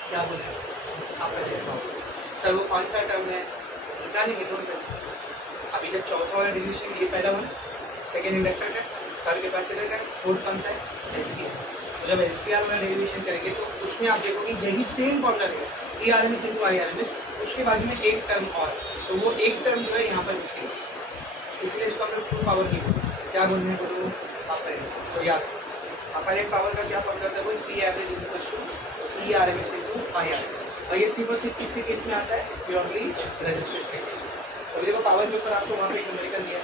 क्या बोले अपरेंट पावर सर वो कौन सा टर्म है पता नहीं है टर्म अभी जब चौथा वाला डिविजन ये पहला वन सेकेंड इंडक्टर का थर्ड कैपेसिटर का फोर्थ कौन सा है एलसीआर तो जब एलसीआर वाला डेरिवेशन करेंगे तो उसमें आप देखोगे यही सेम फॉर्मूला रहेगा ERMS इंटू IRMS उसके बाद में एक टर्म और तो वो एक टर्म जो है यहाँ पर मिसिंग इसलिए इसको हम लोग ट्रू पावर नहीं बोलते क्या बोलने बोलो अपरेंट तो याद अपरेंट पावर का क्या फॉर्मूला था वो P average is equal to ERMS into IRMS और ये सिर्फ और सिर्फ किसी केस में आता है प्योरली रेजिस्टेंस के केस तो देखो पावर के ऊपर आपको वहाँ पे एक न्यूमेरिकल दिया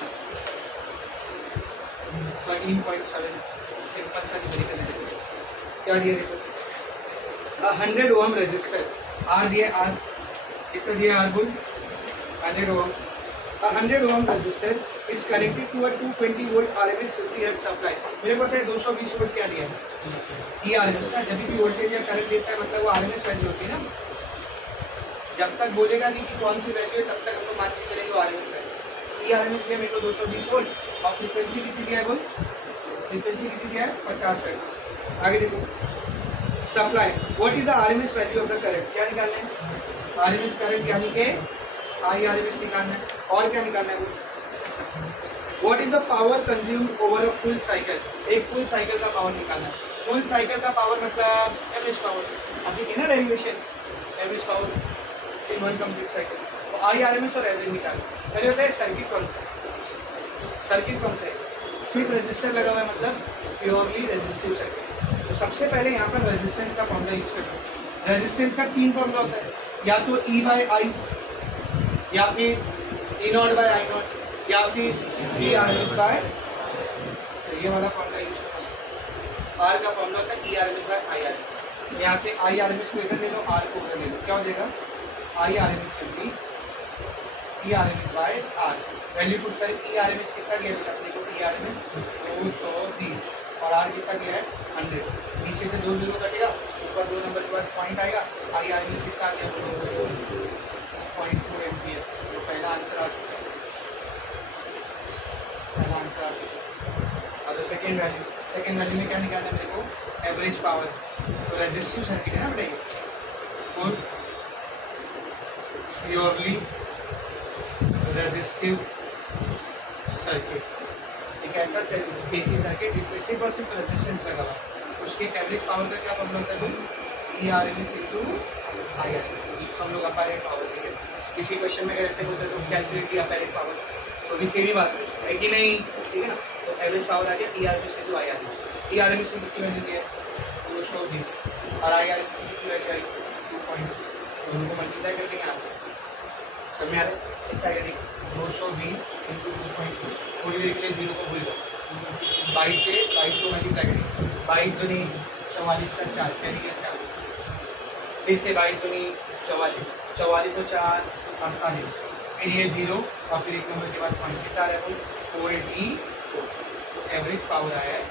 13.7 सिंपल सा न्यूमेरिकल है क्या दिया देखो 100 ओम रेजिस्टर आर दिए कितना दिया आर बोल 100 ohm 100 ohm resistor is connected to a 220 volt RMS 50 hertz supply. मेरे को पता है 220 वोल्ट क्या दिया है, ई आरएमएस ना, जब भी वोल्टेज या करंट देता है मतलब वो आरएमएस वैल्यू होती है ना। जब तक बोलेगा नहीं कि कौन सी वैल्यू है तब तक हम लोग मान के चलेंगे वो आरएमएस वैल्यू। ई आरएमएस दिया मेरे को 220 वोल्ट और फ्रीक्वेंसी कितनी दिया है बोल, फ्रीक्वेंसी कितनी दिया है 50 हर्ट्ज। आगे देखो supply, what is the RMS value of the current, क्या निकालना है आरएमएस करंट यानी कि आई आरएमएस निकालना है। और क्या निकालना है, what is the power consumed over a full cycle, एक फुल साइकिल का पावर निकालना है। फुल साइकिल का पावर मतलब एवरेज पावर, अभी है ना derivation, average power in one complete cycle. तो आई आरएमएस और एवरेज निकालना। पहले होता है सर्किट कौन सा है, सर्किट कौन सा है, सिर्फ रेजिस्टर लगा हुआ है मतलब प्योरली रेजिस्टिव सर्किट। तो सबसे पहले यहाँ पर रेजिस्टेंस का फॉर्मूला यूज करना है। रेजिस्टेंस का 3 फॉर्मूला होता है, या तो ई बाई आई, या फिर E not by I not, या फिर ई आर एस बाय, तो ये वाला फॉर्मूला यूज करना। आर का फॉर्मूला होता है E R S by I R S. यहाँ से आई आर एस को इधर ले लो, आर को उधर ले लो, क्या हो जाएगा I R S seventy E R S by R. Value put कर ई आर एस कितना गया है अपने को, ई आर एस 220 और आर कितना गया है 100। नीचे से 2 जीरो कटेगा, ऊपर 2 नंबर के बाद पॉइंट आएगा, आई आर एस कितना आ गया 0.2 एम्पियर। तो पहला आंसर आ चुका है, पहला आंसर आ चुका है। और सेकेंड वैल्यू में क्या निकालना है मेरे को, एवरेज पावर। तो रेजिस्टिव सर्किट है ना बेटा, फुल प्योरली रेजिस्टिव सर्किट, एक ऐसा एसी सर्किट जिसमें सिर्फ और सिर्फ रेजिस्टेंस लगा हुआ, उसके एवरेज पावर का क्या प्रॉब्लम होता है, E R M S into I R M, जिसको हम लोग अपेरेंट पावर देंगे। किसी क्वेश्चन में अगर ऐसे बोलते हैं तो कैलकुलेट किया अपेरेंट पावर, तो भी सेम ही बात है कि नहीं, ठीक है ना। तो एवरेज पावर आ गया E R M S into I R M. E R M S की कितनी वैल्यू है 220 और आई आर एम एस की कितनी वैल्यू आई 2.2, दोनों को मल्टीप्लाई करके यहाँ से समझ आ रहा है कितना करेंगे 220 इंटू 2.2, थोड़ी देर के लिए जीरो को भूल जाओ, 22 से 22 को मल्टीप्लाई करेंगे, 22 दूनी 44 का 4 करेंगे 4, फिर से 22 दूनी 44, 44 और 4 48, फिर ये जीरो और फिर एक नंबर के बाद पॉइंट कितना आ रहा है 484। एवरेज पावर आया है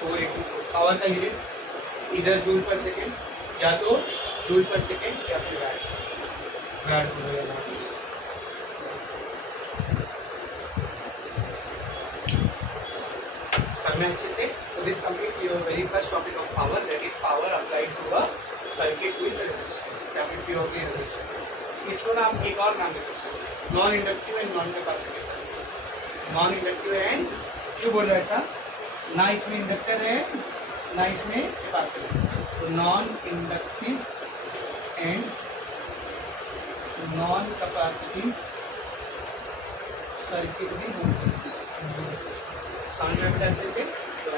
484। पावर का यूनिट इधर जूल पर सेकेंड या तो जूल पर सेकेंड या फिर वैट। समझे अच्छे से। So this complete your very first topic of power, that is power applied to a circuit with resistance, capital purely resistance. इसको नाम एक और नाम दे सकते हैं, non inductive and non capacitive. Non inductive and, क्यों बोल रहा है ऐसा, ना इसमें इंडक्टर है ना इसमें कैपेसिटर, तो non inductive and non capacitive circuit भी हो सकती है। समझ में बेटा अच्छे से। तो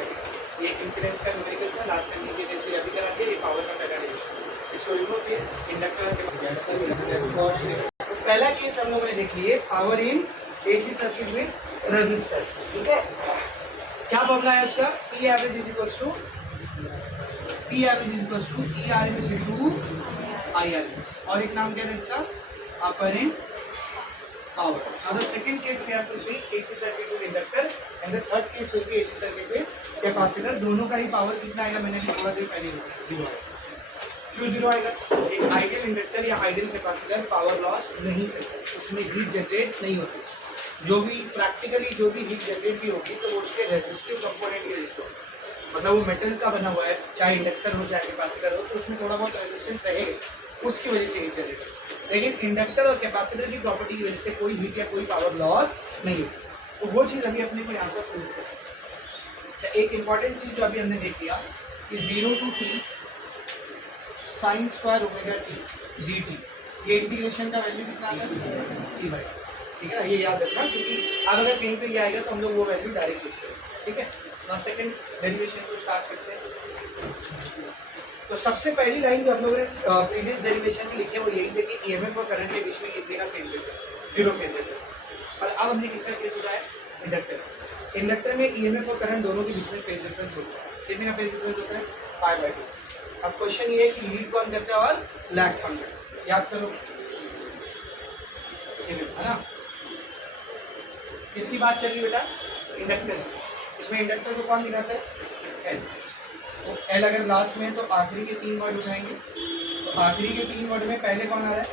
ये इम्पीडेंस का न्यूमेरिकल था, लास्ट टाइम नीचे जैसे अभी करा दिया, ये पावर का पहला डेरिवेशन, इसको लिखो फिर इंडक्टर के पहला केस हम लोगों ने देख लिए, power in AC circuit with resistor, ठीक है। क्या फॉर्मूला है इसका, P average is equals to E R M S into I R M S, और एक नाम क्या है इसका apparent power. Now the second case we have to see AC circuit with inductor and the third case will be AC circuit with capacitor. दोनों का ही power कितना आएगा, मैंने भी थोड़ा देर पहले जीरो आएगा। क्यों जीरो आएगा, एक आइडियल इंडक्टर या आइडियल कैपेसिटर पावर लॉस नहीं करता, उसमें हीट जनरेट नहीं होती। जो भी प्रैक्टिकली जो भी हीट जनरेट भी होगी तो उसके रेजिस्टिव कंपोनेंट यूज हो, मतलब वो मेटल का बना हुआ है, चाहे इंडक्टर हो चाहे कैपेसिटर हो, तो उसमें थोड़ा बहुत रेजिस्टेंस रहेगा, उसकी वजह से हीट जनरेट होगी। लेकिन इंडक्टर और कैपेसिटर की प्रॉपर्टी की वजह से कोई हीट या कोई पावर लॉस नहीं होती, तो वो चीज़ अभी अपने को यहाँ पर प्रूव करना है। अच्छा, एक इंपॉर्टेंट चीज़ जो अभी हमने देख लिया कि 0 to t sin square omega t d T, ये इंटीग्रेशन का वैल्यू कितना आता है टी बाई, ठीक है ना, ये याद रखना, क्योंकि अगर कहीं पे ये आएगा तो हम लोग वो वैल्यू डायरेक्ट यूज करेंगे, ठीक है ना। सेकेंड डेरिवेशन को स्टार्ट करते हैं। तो सबसे पहली लाइन जो हम लोगों ने प्रीवियस डेरिवेशन में लिखी है वो यही थी कि ईएमएफ और करंट के बीच में कितने का फेज डिफरेंस, 0 फेज डिफरेंस। और अब हमने किसका केस उठाया, इंडक्टर। इंडक्टर में ईएमएफ और करंट दोनों के बीच में फेज डिफरेंस होता है, कितने का फेज डिफरेंस होता है π/2। अब क्वेश्चन ये है कि लीड कौन करता है और लैग कौन करता है, याद करो सिविल है ना। किसकी बात चल रही बेटा? इंडक्टर। इसमें इंडक्टर को कौन दिखाता है? एल। तो एल अगर लास्ट में है तो आखिरी के 3 वर्ड उठाएंगे। तो आखिरी के 3 वर्ड में पहले कौन आ रहा है?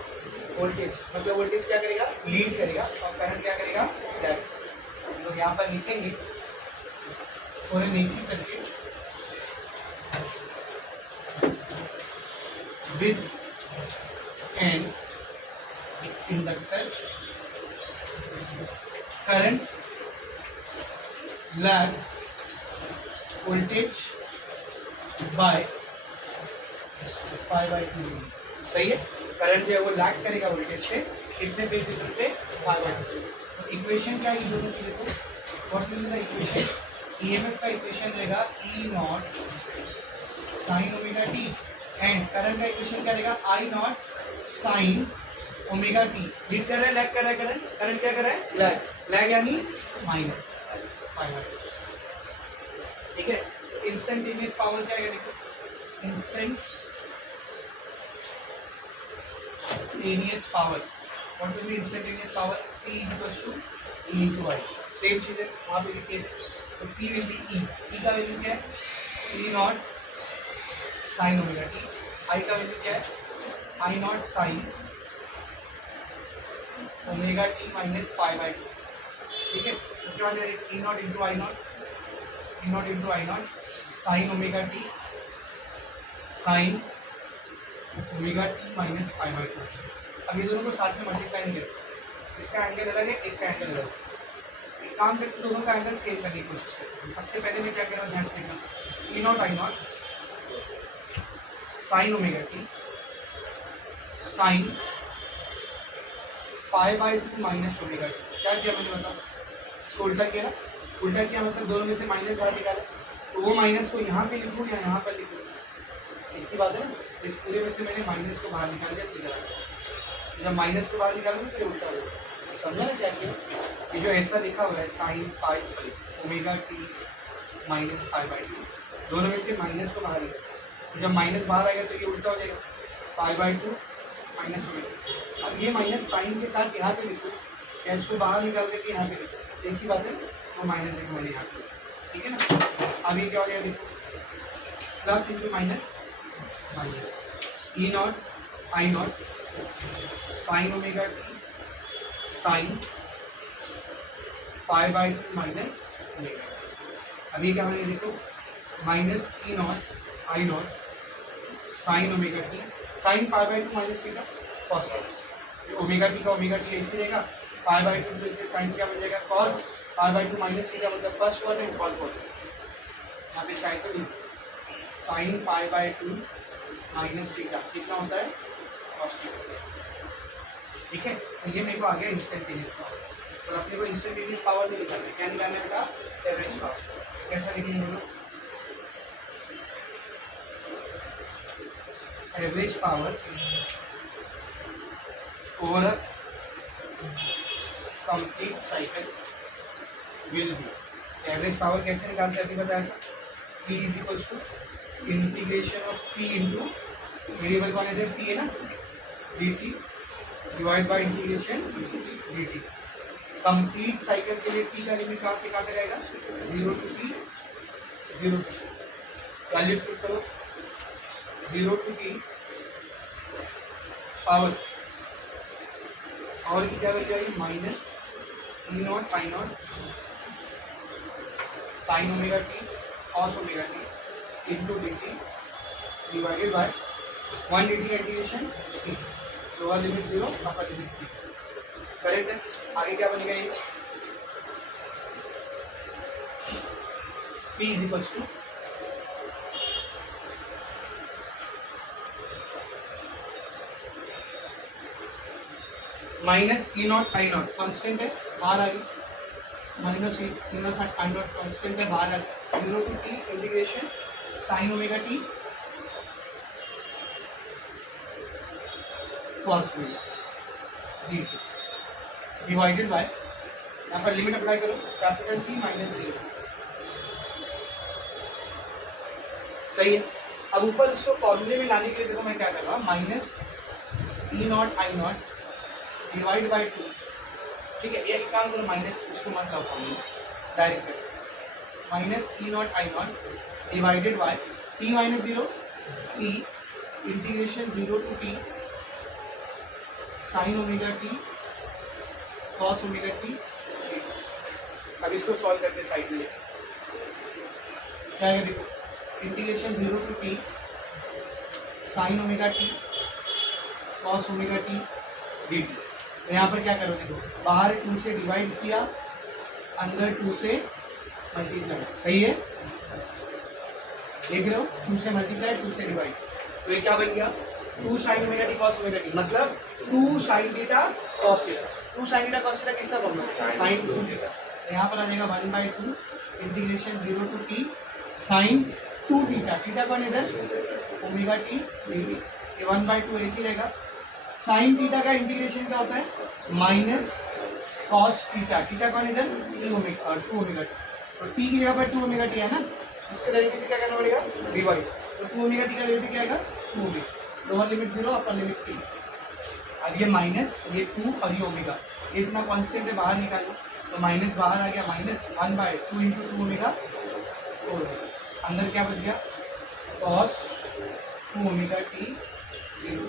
वोल्टेज। मतलब वोल्टेज क्या करेगा? लीड करेगा और करंट क्या करेगा? लैग। तो यहाँ पर लिखेंगे for an AC circuit with an inductor current lags voltage by 5/2। सही है। करंट जो है वो लैग करेगा वोल्टेज से कितने फेज से? 5/2। तो इक्वेशन क्या है दोनों की? देखो what will be the equation? EMF का इक्वेशन रहेगा E naught sine omega t and current का इक्वेशन क्या रहेगा? I naught sine omega t. Lead कर रहा है, लैग कर रहा है करंट? करंट क्या कर रहा है? लैग। लैग यानी माइनस 5/2। ठीक है। इंस्टेंटेनियस पावर क्या है? देखो instantaneous power. What will be instantaneous power? P equals to E into I। Same चीज है वहाँ पे लिखिए। तो P will be E। E का वैल्यू क्या है? E not sine omega T. I का वैल्यू क्या है? I not sine omega T minus 5/2। ठीक है। उसके बाद E not into I not, E not into I naught sine omega t sine omega T minus 5/2। अब ये दोनों को साथ में मल्टीप्लाई नहीं कर सकते। इसका एंगल अलग है, इसका एंगल अलग है। एक काम करके दोनों का एंगल सेम करने की कोशिश करते हैं। सबसे पहले मैं क्या कह रहा हूँ ध्यान से देखना। E not I naught sine omega t sine 5/2 minus omega t. क्या किया मैंने बताओ? इसको उल्टा किया ना? उल्टा किया मतलब दोनों में से माइनस बाहर निकाला। तो वो माइनस को यहाँ पे लिखूँ या यहाँ पर लिखूँ? एक ही बात है ना। इस पूरे में से मैंने माइनस को बाहर निकाल दिया। तो जब माइनस को बाहर निकालूंगी फिर उल्टा होगा। समझा ना क्या किया? ये जो ऐसा लिखा हुआ है साइन ओमेगा टी माइनस 5/2, दोनों में से माइनस को बाहर निकाल। जब माइनस बाहर आएगा तो ये उल्टा हो जाएगा 5/2 माइनस ओमेगा। अब ये माइनस साइन के साथ यहाँ पे लिखो या इसको बाहर निकाल करके यहाँ पे लिखो। एक ही बात है। तो माइनस लिखो मैंने यहाँ पे। ठीक है ना। अब ये क्या हो गया? देखो plus into minus minus E not I naught sine omega t sine 5/2 minus omega. अब ये क्या होने? देखो minus E not I naught sine omega t sine 5/2 minus theta cos. Omega t का ओमेगा टी ऐसे रहेगा। 5/2 तो इससे साइन क्या बन जाएगा? कॉस 5/2 माइनस थीटा मतलब फर्स्ट वर्ड है कॉस वर्ड। यहाँ पे चाहे तो साइन 5/2 माइनस थीटा कितना होता है? Cos theta. ठीक है। तो ये मेरे को आ गया इंस्टेंटेनियस पावर। तो अपने को इंस्टेंटेनियस पावर भी निकालना है। क्या निकालना है बेटा? Average power. कैसा लिखेंगे हम लोग? Average power over a complete cycle will be. Average power कैसे निकालते हैं अभी बताया था? P is equals to integration of P into variable कौन है? P है ना, dt divide by integration dt। Complete cycle के लिए P का लिमिट कहाँ से कहाँ पे रहेगा? 0 to T 0 वैल्यूज पुट करो। 0 to T पावर की क्या वैल्यू आएगी? Minus E not I naught sine omega t cos omega t into d t divided by 1 dt integration t. Lower limit 0 upper limit t. Correct है। आगे क्या बनेगा? ये P is equals to minus E not I naught constant है बाहर आ गई। Minus आई naught constant है बाहर आ गई। 0 to T integration sign omega t cos omega dt divided by, यहाँ पर लिमिट अप्लाई करो, कैपिटल T माइनस 0। सही है। अब ऊपर इसको फॉर्मूले में लाने के लिए देखो मैं क्या कर रहा हूँ, minus E not I not divide by 2। ठीक है, ये एक काम करो, माइनस इसको मत लाओ फॉर्मूला, डायरेक्ट करो। Minus E not I not divided by t minus zero t integration zero to t sine omega t cos omega t. अब इसको सॉल्व करके साइड में क्या है, देखो integration zero to t sine omega t cos omega t d t. तो यहाँ पर क्या करो, देखो बाहर 2 से डिवाइड किया, अंदर 2 से मल्टीप्लाई, सही है, देख रहे हो, 2 से मल्टीप्लाई 2 से डिवाइड, तो ये क्या बन गया 2 sine omega t cos omega t, मतलब 2 sine theta cos theta. 2 sine theta cos theta किसका फॉर्मूला, साइन 2 थीटा। तो यहाँ पर आ जाएगा 1/2 integration zero to t sine 2 theta, theta कौन इधर ओमेगा टी डी टी, ये 1/2 ऐसे रहेगा। साइन थीटा का इंटीग्रेशन क्या होता है माइनस कॉस थीटा, थीटा कौन इधर 2 ओमेगा टी, तो टी की जगह पर 2 ओमेगा टी है ना, इसके डेरिवेटिव से क्या करना पड़ेगा डिवाइड, तो 2 ओमेगा टी का डेरिवेटिव क्या आएगा 2 omega, lower limit 0 upper limit T. अब ये माइनस ये 2 और ये ओमेगा, ये इतना कांस्टेंट है बाहर निकालो, तो माइनस बाहर आ गया, माइनस 1/2 इंटू 2 ओमेगा 4 ओमेगा, अंदर क्या बच गया कॉस 2 ओमेगा टी 0।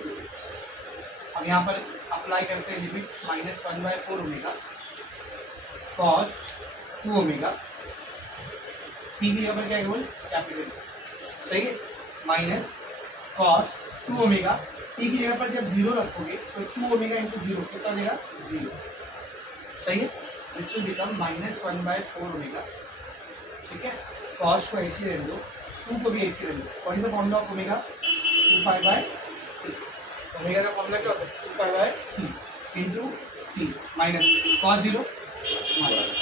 अब यहाँ पर अप्लाई करते हैं limit minus 1/4 omega cos 2 omega T की जगह पर क्या केवल कैपिटल, सही है, माइनस कॉस 2 ओमेगा टी की जगह पर जब 0 रखोगे तो 2 ओमेगा इंटू 0 कितना आ जाएगा 0, सही है, this will become minus 1/4 omega, ठीक है, कॉस को ऐसे रहने दो, 2 को भी ऐसे रहने दो, what is the formula of omega 2π/t, omega का फॉर्मूला क्या होता है 2π/t into t minus cos 0 minus,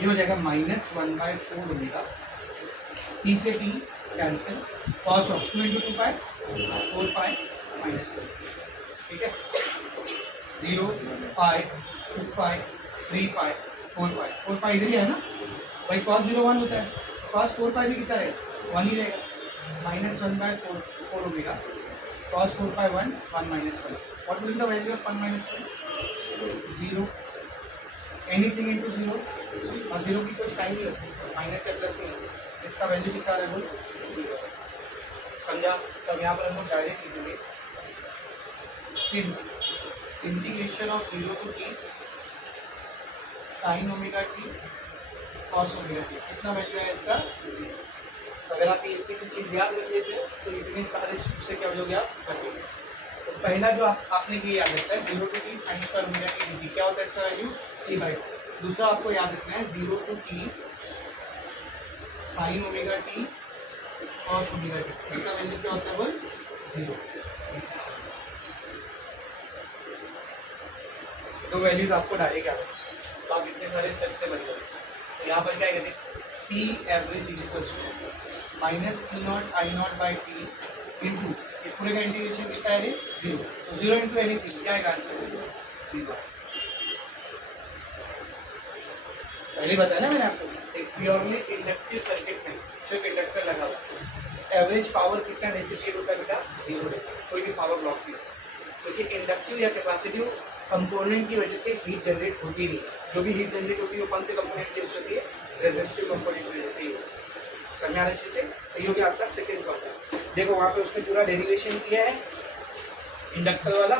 ये हो जाएगा माइनस 1/4 ओमेगा, टी से t cancel, cos of 2 into 2π 4π minus 2, ठीक है, 0 π 2π 3π 4π, 4π इधर ही है ना भाई, कॉस 0 1 होता है, कॉस 4π भी कितना रहेगा 1 ही रहेगा, minus 1/4 omega cos 4π 1 1 minus 1, what will be the value of 1 minus 1 0, anything into 0, और 0 की कोई साइन नहीं होती, माइनस या प्लस नहीं, इसका वैल्यू कितना है 0, समझा। तब यहाँ पर हम लोग डायरेक्ट लिखेंगे since integration of 0 to t sine omega t cos omega t, कितना वैल्यू है इसका, अगर आप ये इतनी सी चीज़ याद रख लेते हैं तो इतने सारे से क्या हो गया आप रख लेते। तो पहला जो आपने ये याद रखना है 0 to t sine square omega t d t, क्या होता है इसका वैल्यू 3/2। दूसरा आपको याद रखना है 0 to t sine omega t cos omega t, इसका वैल्यू क्या होता है बोल 0। दो वैल्यूज आपको डायरेक्ट याद रखना, तो आप इतने सारे स्टेप से बन गए। तो यहाँ पर क्या कहते हैं t average is equals to minus E not I naught by t into, ये पूरे का इंटीग्रेशन कितना है 0, तो 0 इंटू एनीथिंग क्या आएगा आंसर 0। पहले बताया ना मैंने आपको, एक प्योरली इंडक्टिव सर्किट में सिर्फ इंडक्टर लगा हुआ, एवरेज पावर कितना डेसिपेट होता है बेटा 0 डेसिपेट, कोई भी पावर लॉस नहीं होता, क्योंकि इंडक्टिव या कैपेसिटिव कंपोनेंट की वजह से हीट जनरेट होती नहीं, जो भी हीट जनरेट होती है वो कौन से कंपोनेंट की वजह से होती है, रेजिस्टिव कंपोनेंट की वजह से ही होती है, समझ आ रहा है अच्छे से। तो ये हो गया आपका सेकेंड क्वार्टर, देखो वहाँ पे उसने पूरा डेरिवेशन किया है इंडक्टर वाला,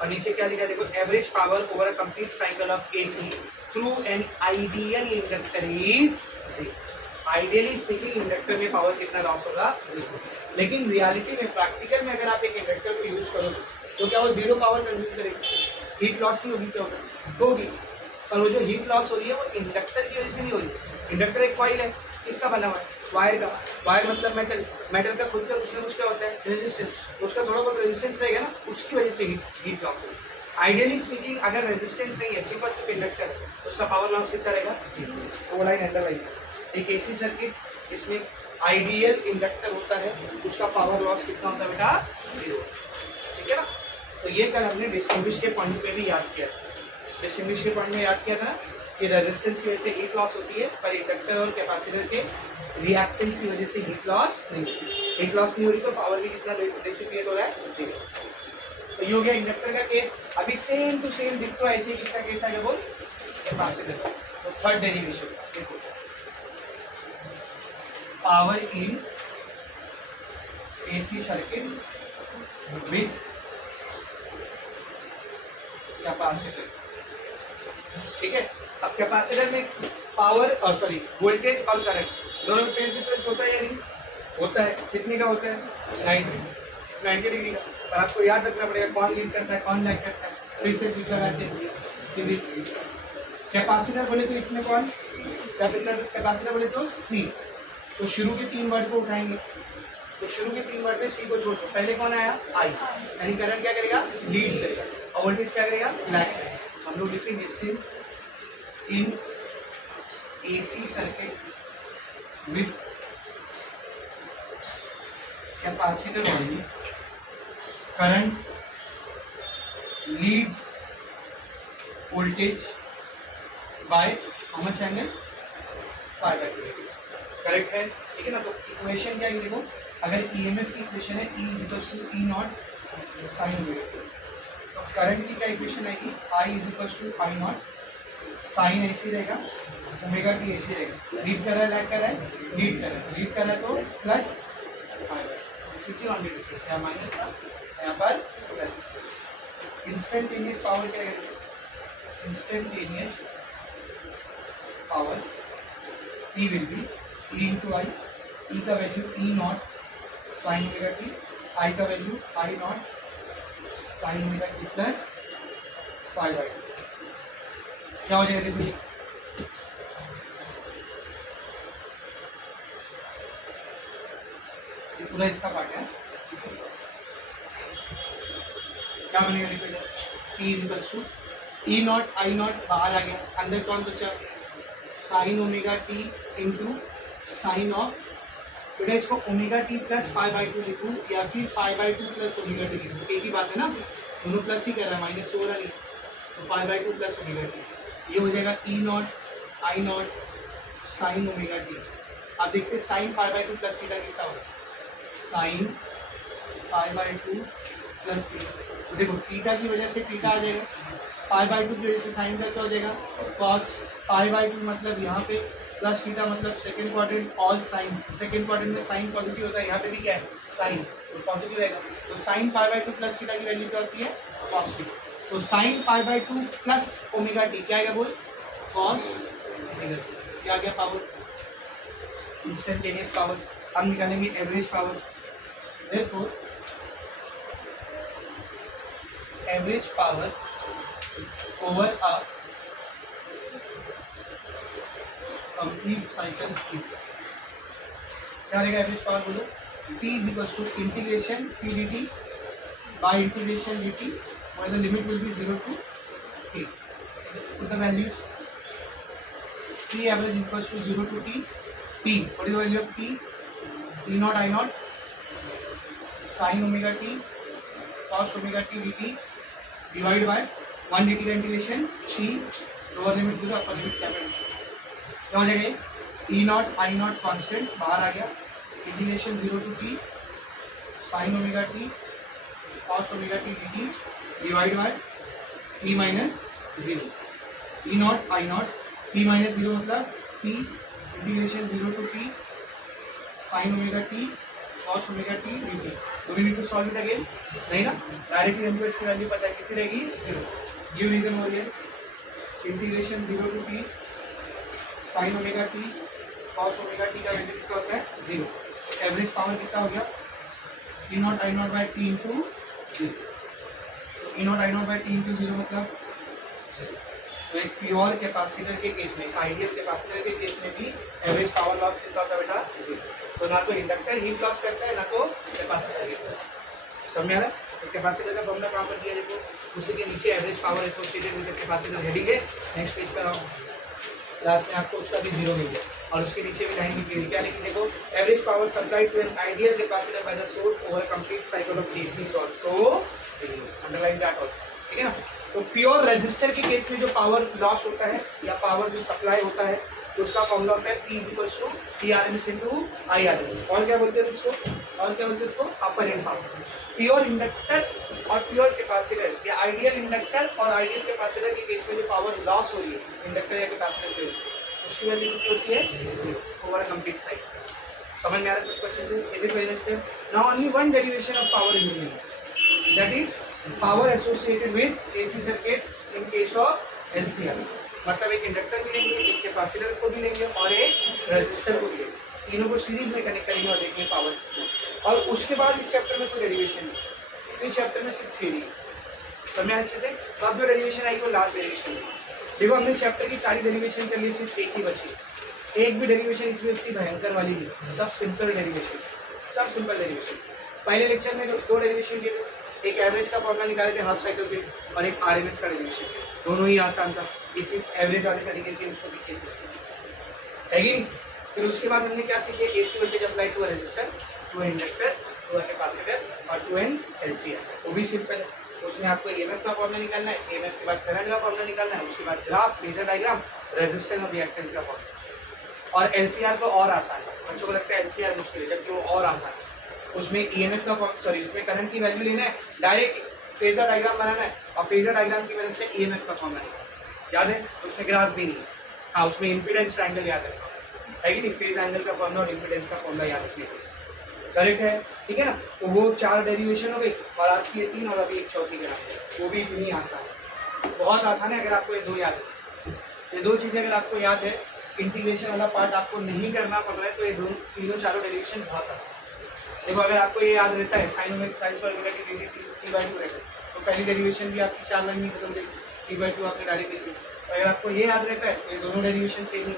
और नीचे क्या लिखा है देखो, average power over a complete cycle of AC through an ideal inductor is 0। Ideally speaking inductor में पावर कितना लॉस होगा 0, लेकिन रियलिटी में प्रैक्टिकल में अगर आप एक इंडक्टर को यूज करोगे तो क्या वो 0 पावर कंज्यूम करेगी, हीट लॉस नहीं होगी, क्या होगा होगी, पर वो जो हीट लॉस हो रही है वो इंडक्टर की वजह से नहीं हो रही। इंडक्टर एक कॉइल है, किसका बना हुआ है वायर का, वायर मतलब मेटल, मेटल का खुद का कुछ ना कुछ क्या होता है रेजिस्टेंस, उसका थोड़ा बहुत रेजिस्टेंस रहेगा ना, उसकी वजह से हीट लॉस होगी। आइडियली स्पीकिंग अगर रेजिस्टेंस नहीं है, सिर्फ और सिर्फ इंडक्टर, तो उसका पावर लॉस कितना रहेगा 0। वो लाइन अंदर लाइन, एक एसी सर्किट जिसमें आइडियल इंडक्टर होता है उसका पावर लॉस कितना होता है बेटा 0, ठीक है ना। तो ये कल हमने डिस्टिंग्विश के पॉइंट पे भी याद किया, डिस्टिंग्विश के पॉइंट में याद किया था ना कि रेजिस्टेंस की वजह से हीट लॉस होती है, पर इंडक्टर और कैपेसिटर के रिएक्टेंस की वजह से हीट लॉस नहीं होती। हीट लॉस नहीं हो रही तो पावर भी कितना डिसिपेट हो रहा है 0। तो ये हो गया इंडक्टर का केस। अभी सेम टू सेम डिक्टो ऐसे किसका केस आएगा बोल, कैपेसिटर। तो थर्ड डेरिवेशन देखो, power in AC circuit with capacitor, ठीक है। अब कैपेसिटर में पावर और सॉरी वोल्टेज और करंट दोनों में फेज डिफरेंस होता है या नहीं होता है? कितने का होता है? 90 डिग्री का। पर आपको याद रखना पड़ेगा कौन लीड करता है कौन लैग करता है, फिर से टिक लगाते हैं सीरीज। कैपेसिटर बोले तो इसमें कौन, कैपेसिटर बोले तो सी। तो शुरू के 3 वर्ड को उठाएंगे, तो शुरू के 3 वर्ड में सी को छोड़ दो, पहले कौन आया? आई, यानी करंट क्या करेगा? लीड करेगा, और वोल्टेज क्या करेगा? लैग करेगा। हम लोग लिखेंगे since in AC circuit with capacitor only, current leads voltage by how much angle? pi by 2। Correct है, ठीक है ना। तो इक्वेशन क्या है देखो, अगर ईएमएफ की इक्वेशन है E equals to E naught sine omega, तो करंट की क्या इक्वेशन आएगी? I is equals to I naught sine ऐसी रहेगा, ओमेगा टी ऐसी रहेगा। लीड कर रहा है लैग कर रहा है? लीड कर रहा है, लीड कर रहा है तो प्लस यहाँ माइनस था, यहाँ पर प्लस। इंस्टेंटेनियस पावर क्या है? Instantaneous power P will be E into I, E का value E not sine omega T, I का value I not sine omega t plus pi by. क्या हो जाएगा देखो, ये पूरा इसका पार्ट है। क्या बनेगा देखो, P equals to E not I naught बाहर आ गया, अंदर कौन बचा? Sine omega t into sine of, बेटा इसको omega t plus pi by 2 लिखूँ या फिर pi by 2 plus omega t लिखूँ? एक ही बात है ना, दोनों प्लस ही कर रहा है, माइनस हो रहा नहीं। तो pi by 2 plus omega t, ये हो जाएगा E not I naught sine omega t. आप देखते sine pi by 2 plus theta कितना होगा? Sine pi by 2 plus theta. तो देखो थीटा की वजह से थीटा आ जाएगा, पाई बाई 2 की वजह से साइन का क्या हो जाएगा? कॉस पाई बाई 2 मतलब यहाँ पे प्लस थीटा मतलब second quadrant all science, second quadrant में साइन पॉजिटिव होता है, यहाँ पे भी क्या है? साइन, तो पॉजिटिव रहेगा। तो sine pi by 2 plus theta की वैल्यू क्या होती है? Cos theta. तो sine pi by 2 plus omega t क्या आएगा बोल? Cos omega t. क्या आ गया? Power, instantaneous power. हम निकालेंगे average power. Therefore, average power over a complete cycle is क्या रहेगा? एवरेज पावर बोलो, P is equal to integration P dt by integration dt, where the limit will be 0 to t. Put the values. P average equals to 0 to t. P, what is the value of P? E naught I naught sine omega t cos omega t d t divide by 1 dt का integration t, lower limit 0 upper limit capital. क्या हो जाएगा? E not I naught constant बाहर आ गया, integration 0 to t sine omega t cos omega t d t divide by t minus 0। E not I naught, t minus 0 मतलब t, integration 0 to t sine omega t cos omega t d t. तो we need to solve it again, नहीं ना, directly हमको इसकी value पता है कितनी रहेगी? 0। गिव रीजन हो रही है, integration 0 to t sine omega t cos omega t का वैल्यू कितना होता है? 0। एवरेज पावर कितना हो गया? E not I naught by t into 0। E not I naught by t into 0 मतलब 0। तो एक प्योर कैपेसिटर के केस में, आइडियल कैपेसिटर के केस में भी एवरेज पावर लॉस कितना होता है बेटा? 0। तो ना तो इंडक्टर हीट लॉस करता है ना तो कैपेसिटर हीट लॉस। समझ आ रहा है? तो कैपेसिटर का फॉर्मूला कहाँ पर दिया देखो, उसी के नीचे average power associated with capacitor heading है। नेक्स्ट पेज पर आओ, लास्ट में आपको उसका भी 0 मिल गया और उसके नीचे भी लाइन लिखी है। क्या लिखी देखो, average power supplied to an ideal capacitor by the source over complete cycle of AC is also 0। Underline that also, ठीक है ना। तो प्योर रेजिस्टर के केस में जो पावर लॉस होता है या पावर जो सप्लाई होता है तो उसका फॉर्मूला होता है P equals to PRMS into IRMS। और क्या बोलते हैं इसको, और क्या बोलते हैं इसको, अपर एंड पावर। प्योर इंडक्टर और प्योर कैपेसिटर या आइडियल इंडक्टर और आइडियल कैपेसिटर के केस में जो पावर लॉस हो रही है इंडक्टर या कैपेसिटर के वजह से, उसकी वैल्यू कितनी होती है, जीरो ओवर कंप्लीट साइकिल। समझ में आ रहा है सबको अच्छे से? इसी वजह से now only one derivation of power engineering, that is power associated with AC circuit in case of LCR। मतलब एक इंडक्टर भी लेंगे, एक कैपेसिटर को भी लेंगे और एक रेजिस्टर को भी लेंगे, तीनों को सीरीज में कनेक्ट करेंगे और देखेंगे पावर। और उसके बाद इस चैप्टर में कोई डेरिवेशन नहीं, इस चैप्टर में सिर्फ थ्योरी। समझ में अच्छे से? तो अब जो डेरिवेशन आई वो लास्ट डेरिवेशन। देखो हमने चैप्टर की सारी डेरिवेशन कर ली, सिर्फ एक ही बची। एक भी डेरिवेशन इसमें इतनी भयंकर वाली नहीं, सब सिंपल डेरिवेशन, सब सिंपल डेरिवेशन। पहले लेक्चर में जो दो डेरिवेशन किए थे, एक एवरेज का फॉर्मूला निकाले थे हाफ साइकिल के और एक आरएमएस का डेरिवेशन, दोनों ही आसान था, इसी एवरेज वाले तरीके से उसको लिखे थे, है कि नहीं? फिर उसके बाद हमने क्या सीखे, AC voltage apply to resistor, to inductor, to capacitor और टू एन एलसीआर। वो भी सिंपल है, उसमें आपको ईएमएफ का फॉर्मूला निकालना है, ईएमएफ के बाद करंट का फॉर्मूला निकालना है, उसके बाद ग्राफ, फेजर डायग्राम, रेजिस्टेंस और रिएक्टेंस का फॉर्मूला। और एलसीआर तो और आसान है, बच्चों को लगता है एलसीआर मुश्किल है, जबकि वो और आसान है। उसमें ईएमएफ का सॉरी उसमें करंट की वैल्यू लेना है, डायरेक्ट फेजर डायग्राम बनाना है और फेजर डायग्राम की वजह से ईएमएफ का फॉर्मूला निकालना है। याद है? उसमें ग्राफ भी नहीं है। हाँ, उसमें इम्पीडेंस ट्रायंगल याद है कि नहीं? फेज एंगल का फॉर्मूला और इम्पीडेंस का फॉर्मूला याद रखने के लिए करेक्ट है, ठीक है ना? तो वो 4 डेरिवेशन हो गई और आज की ये 3 और अभी एक चौथी ग्राफ, वो भी इतनी आसान है, बहुत आसान है। अगर आपको ये 2 याद है, ये 2 चीज़ें अगर आपको याद है, इंटीग्रेशन वाला पार्ट आपको नहीं करना पड़ रहा है, तो ये तीनों चारों डेरिवेशन बहुत आसान है। देखो अगर आपको ये याद रहता है साइंस फॉर्मूला की डिग्री T/2 रहता है, तो पहली डेरिवेशन भी आपकी 4 लाइन में खत्म होगी, T/2 आपने डायरेक्ट लिख दी। अगर आपको ये याद रहता है तो ये दोनों डेरिवेशन सेम ही,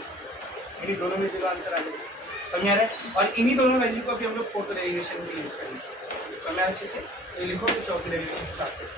यानी दोनों में से आंसर आ जाएगा। समझ आ रहा है? और इन्हीं दोनों वैल्यू को अभी हम लोग फोर्थ डेरिवेशन में यूज़ करेंगे। समझ अच्छे से? तो लिखो, तो चौथी डेरिवेशन स्टार्ट करें।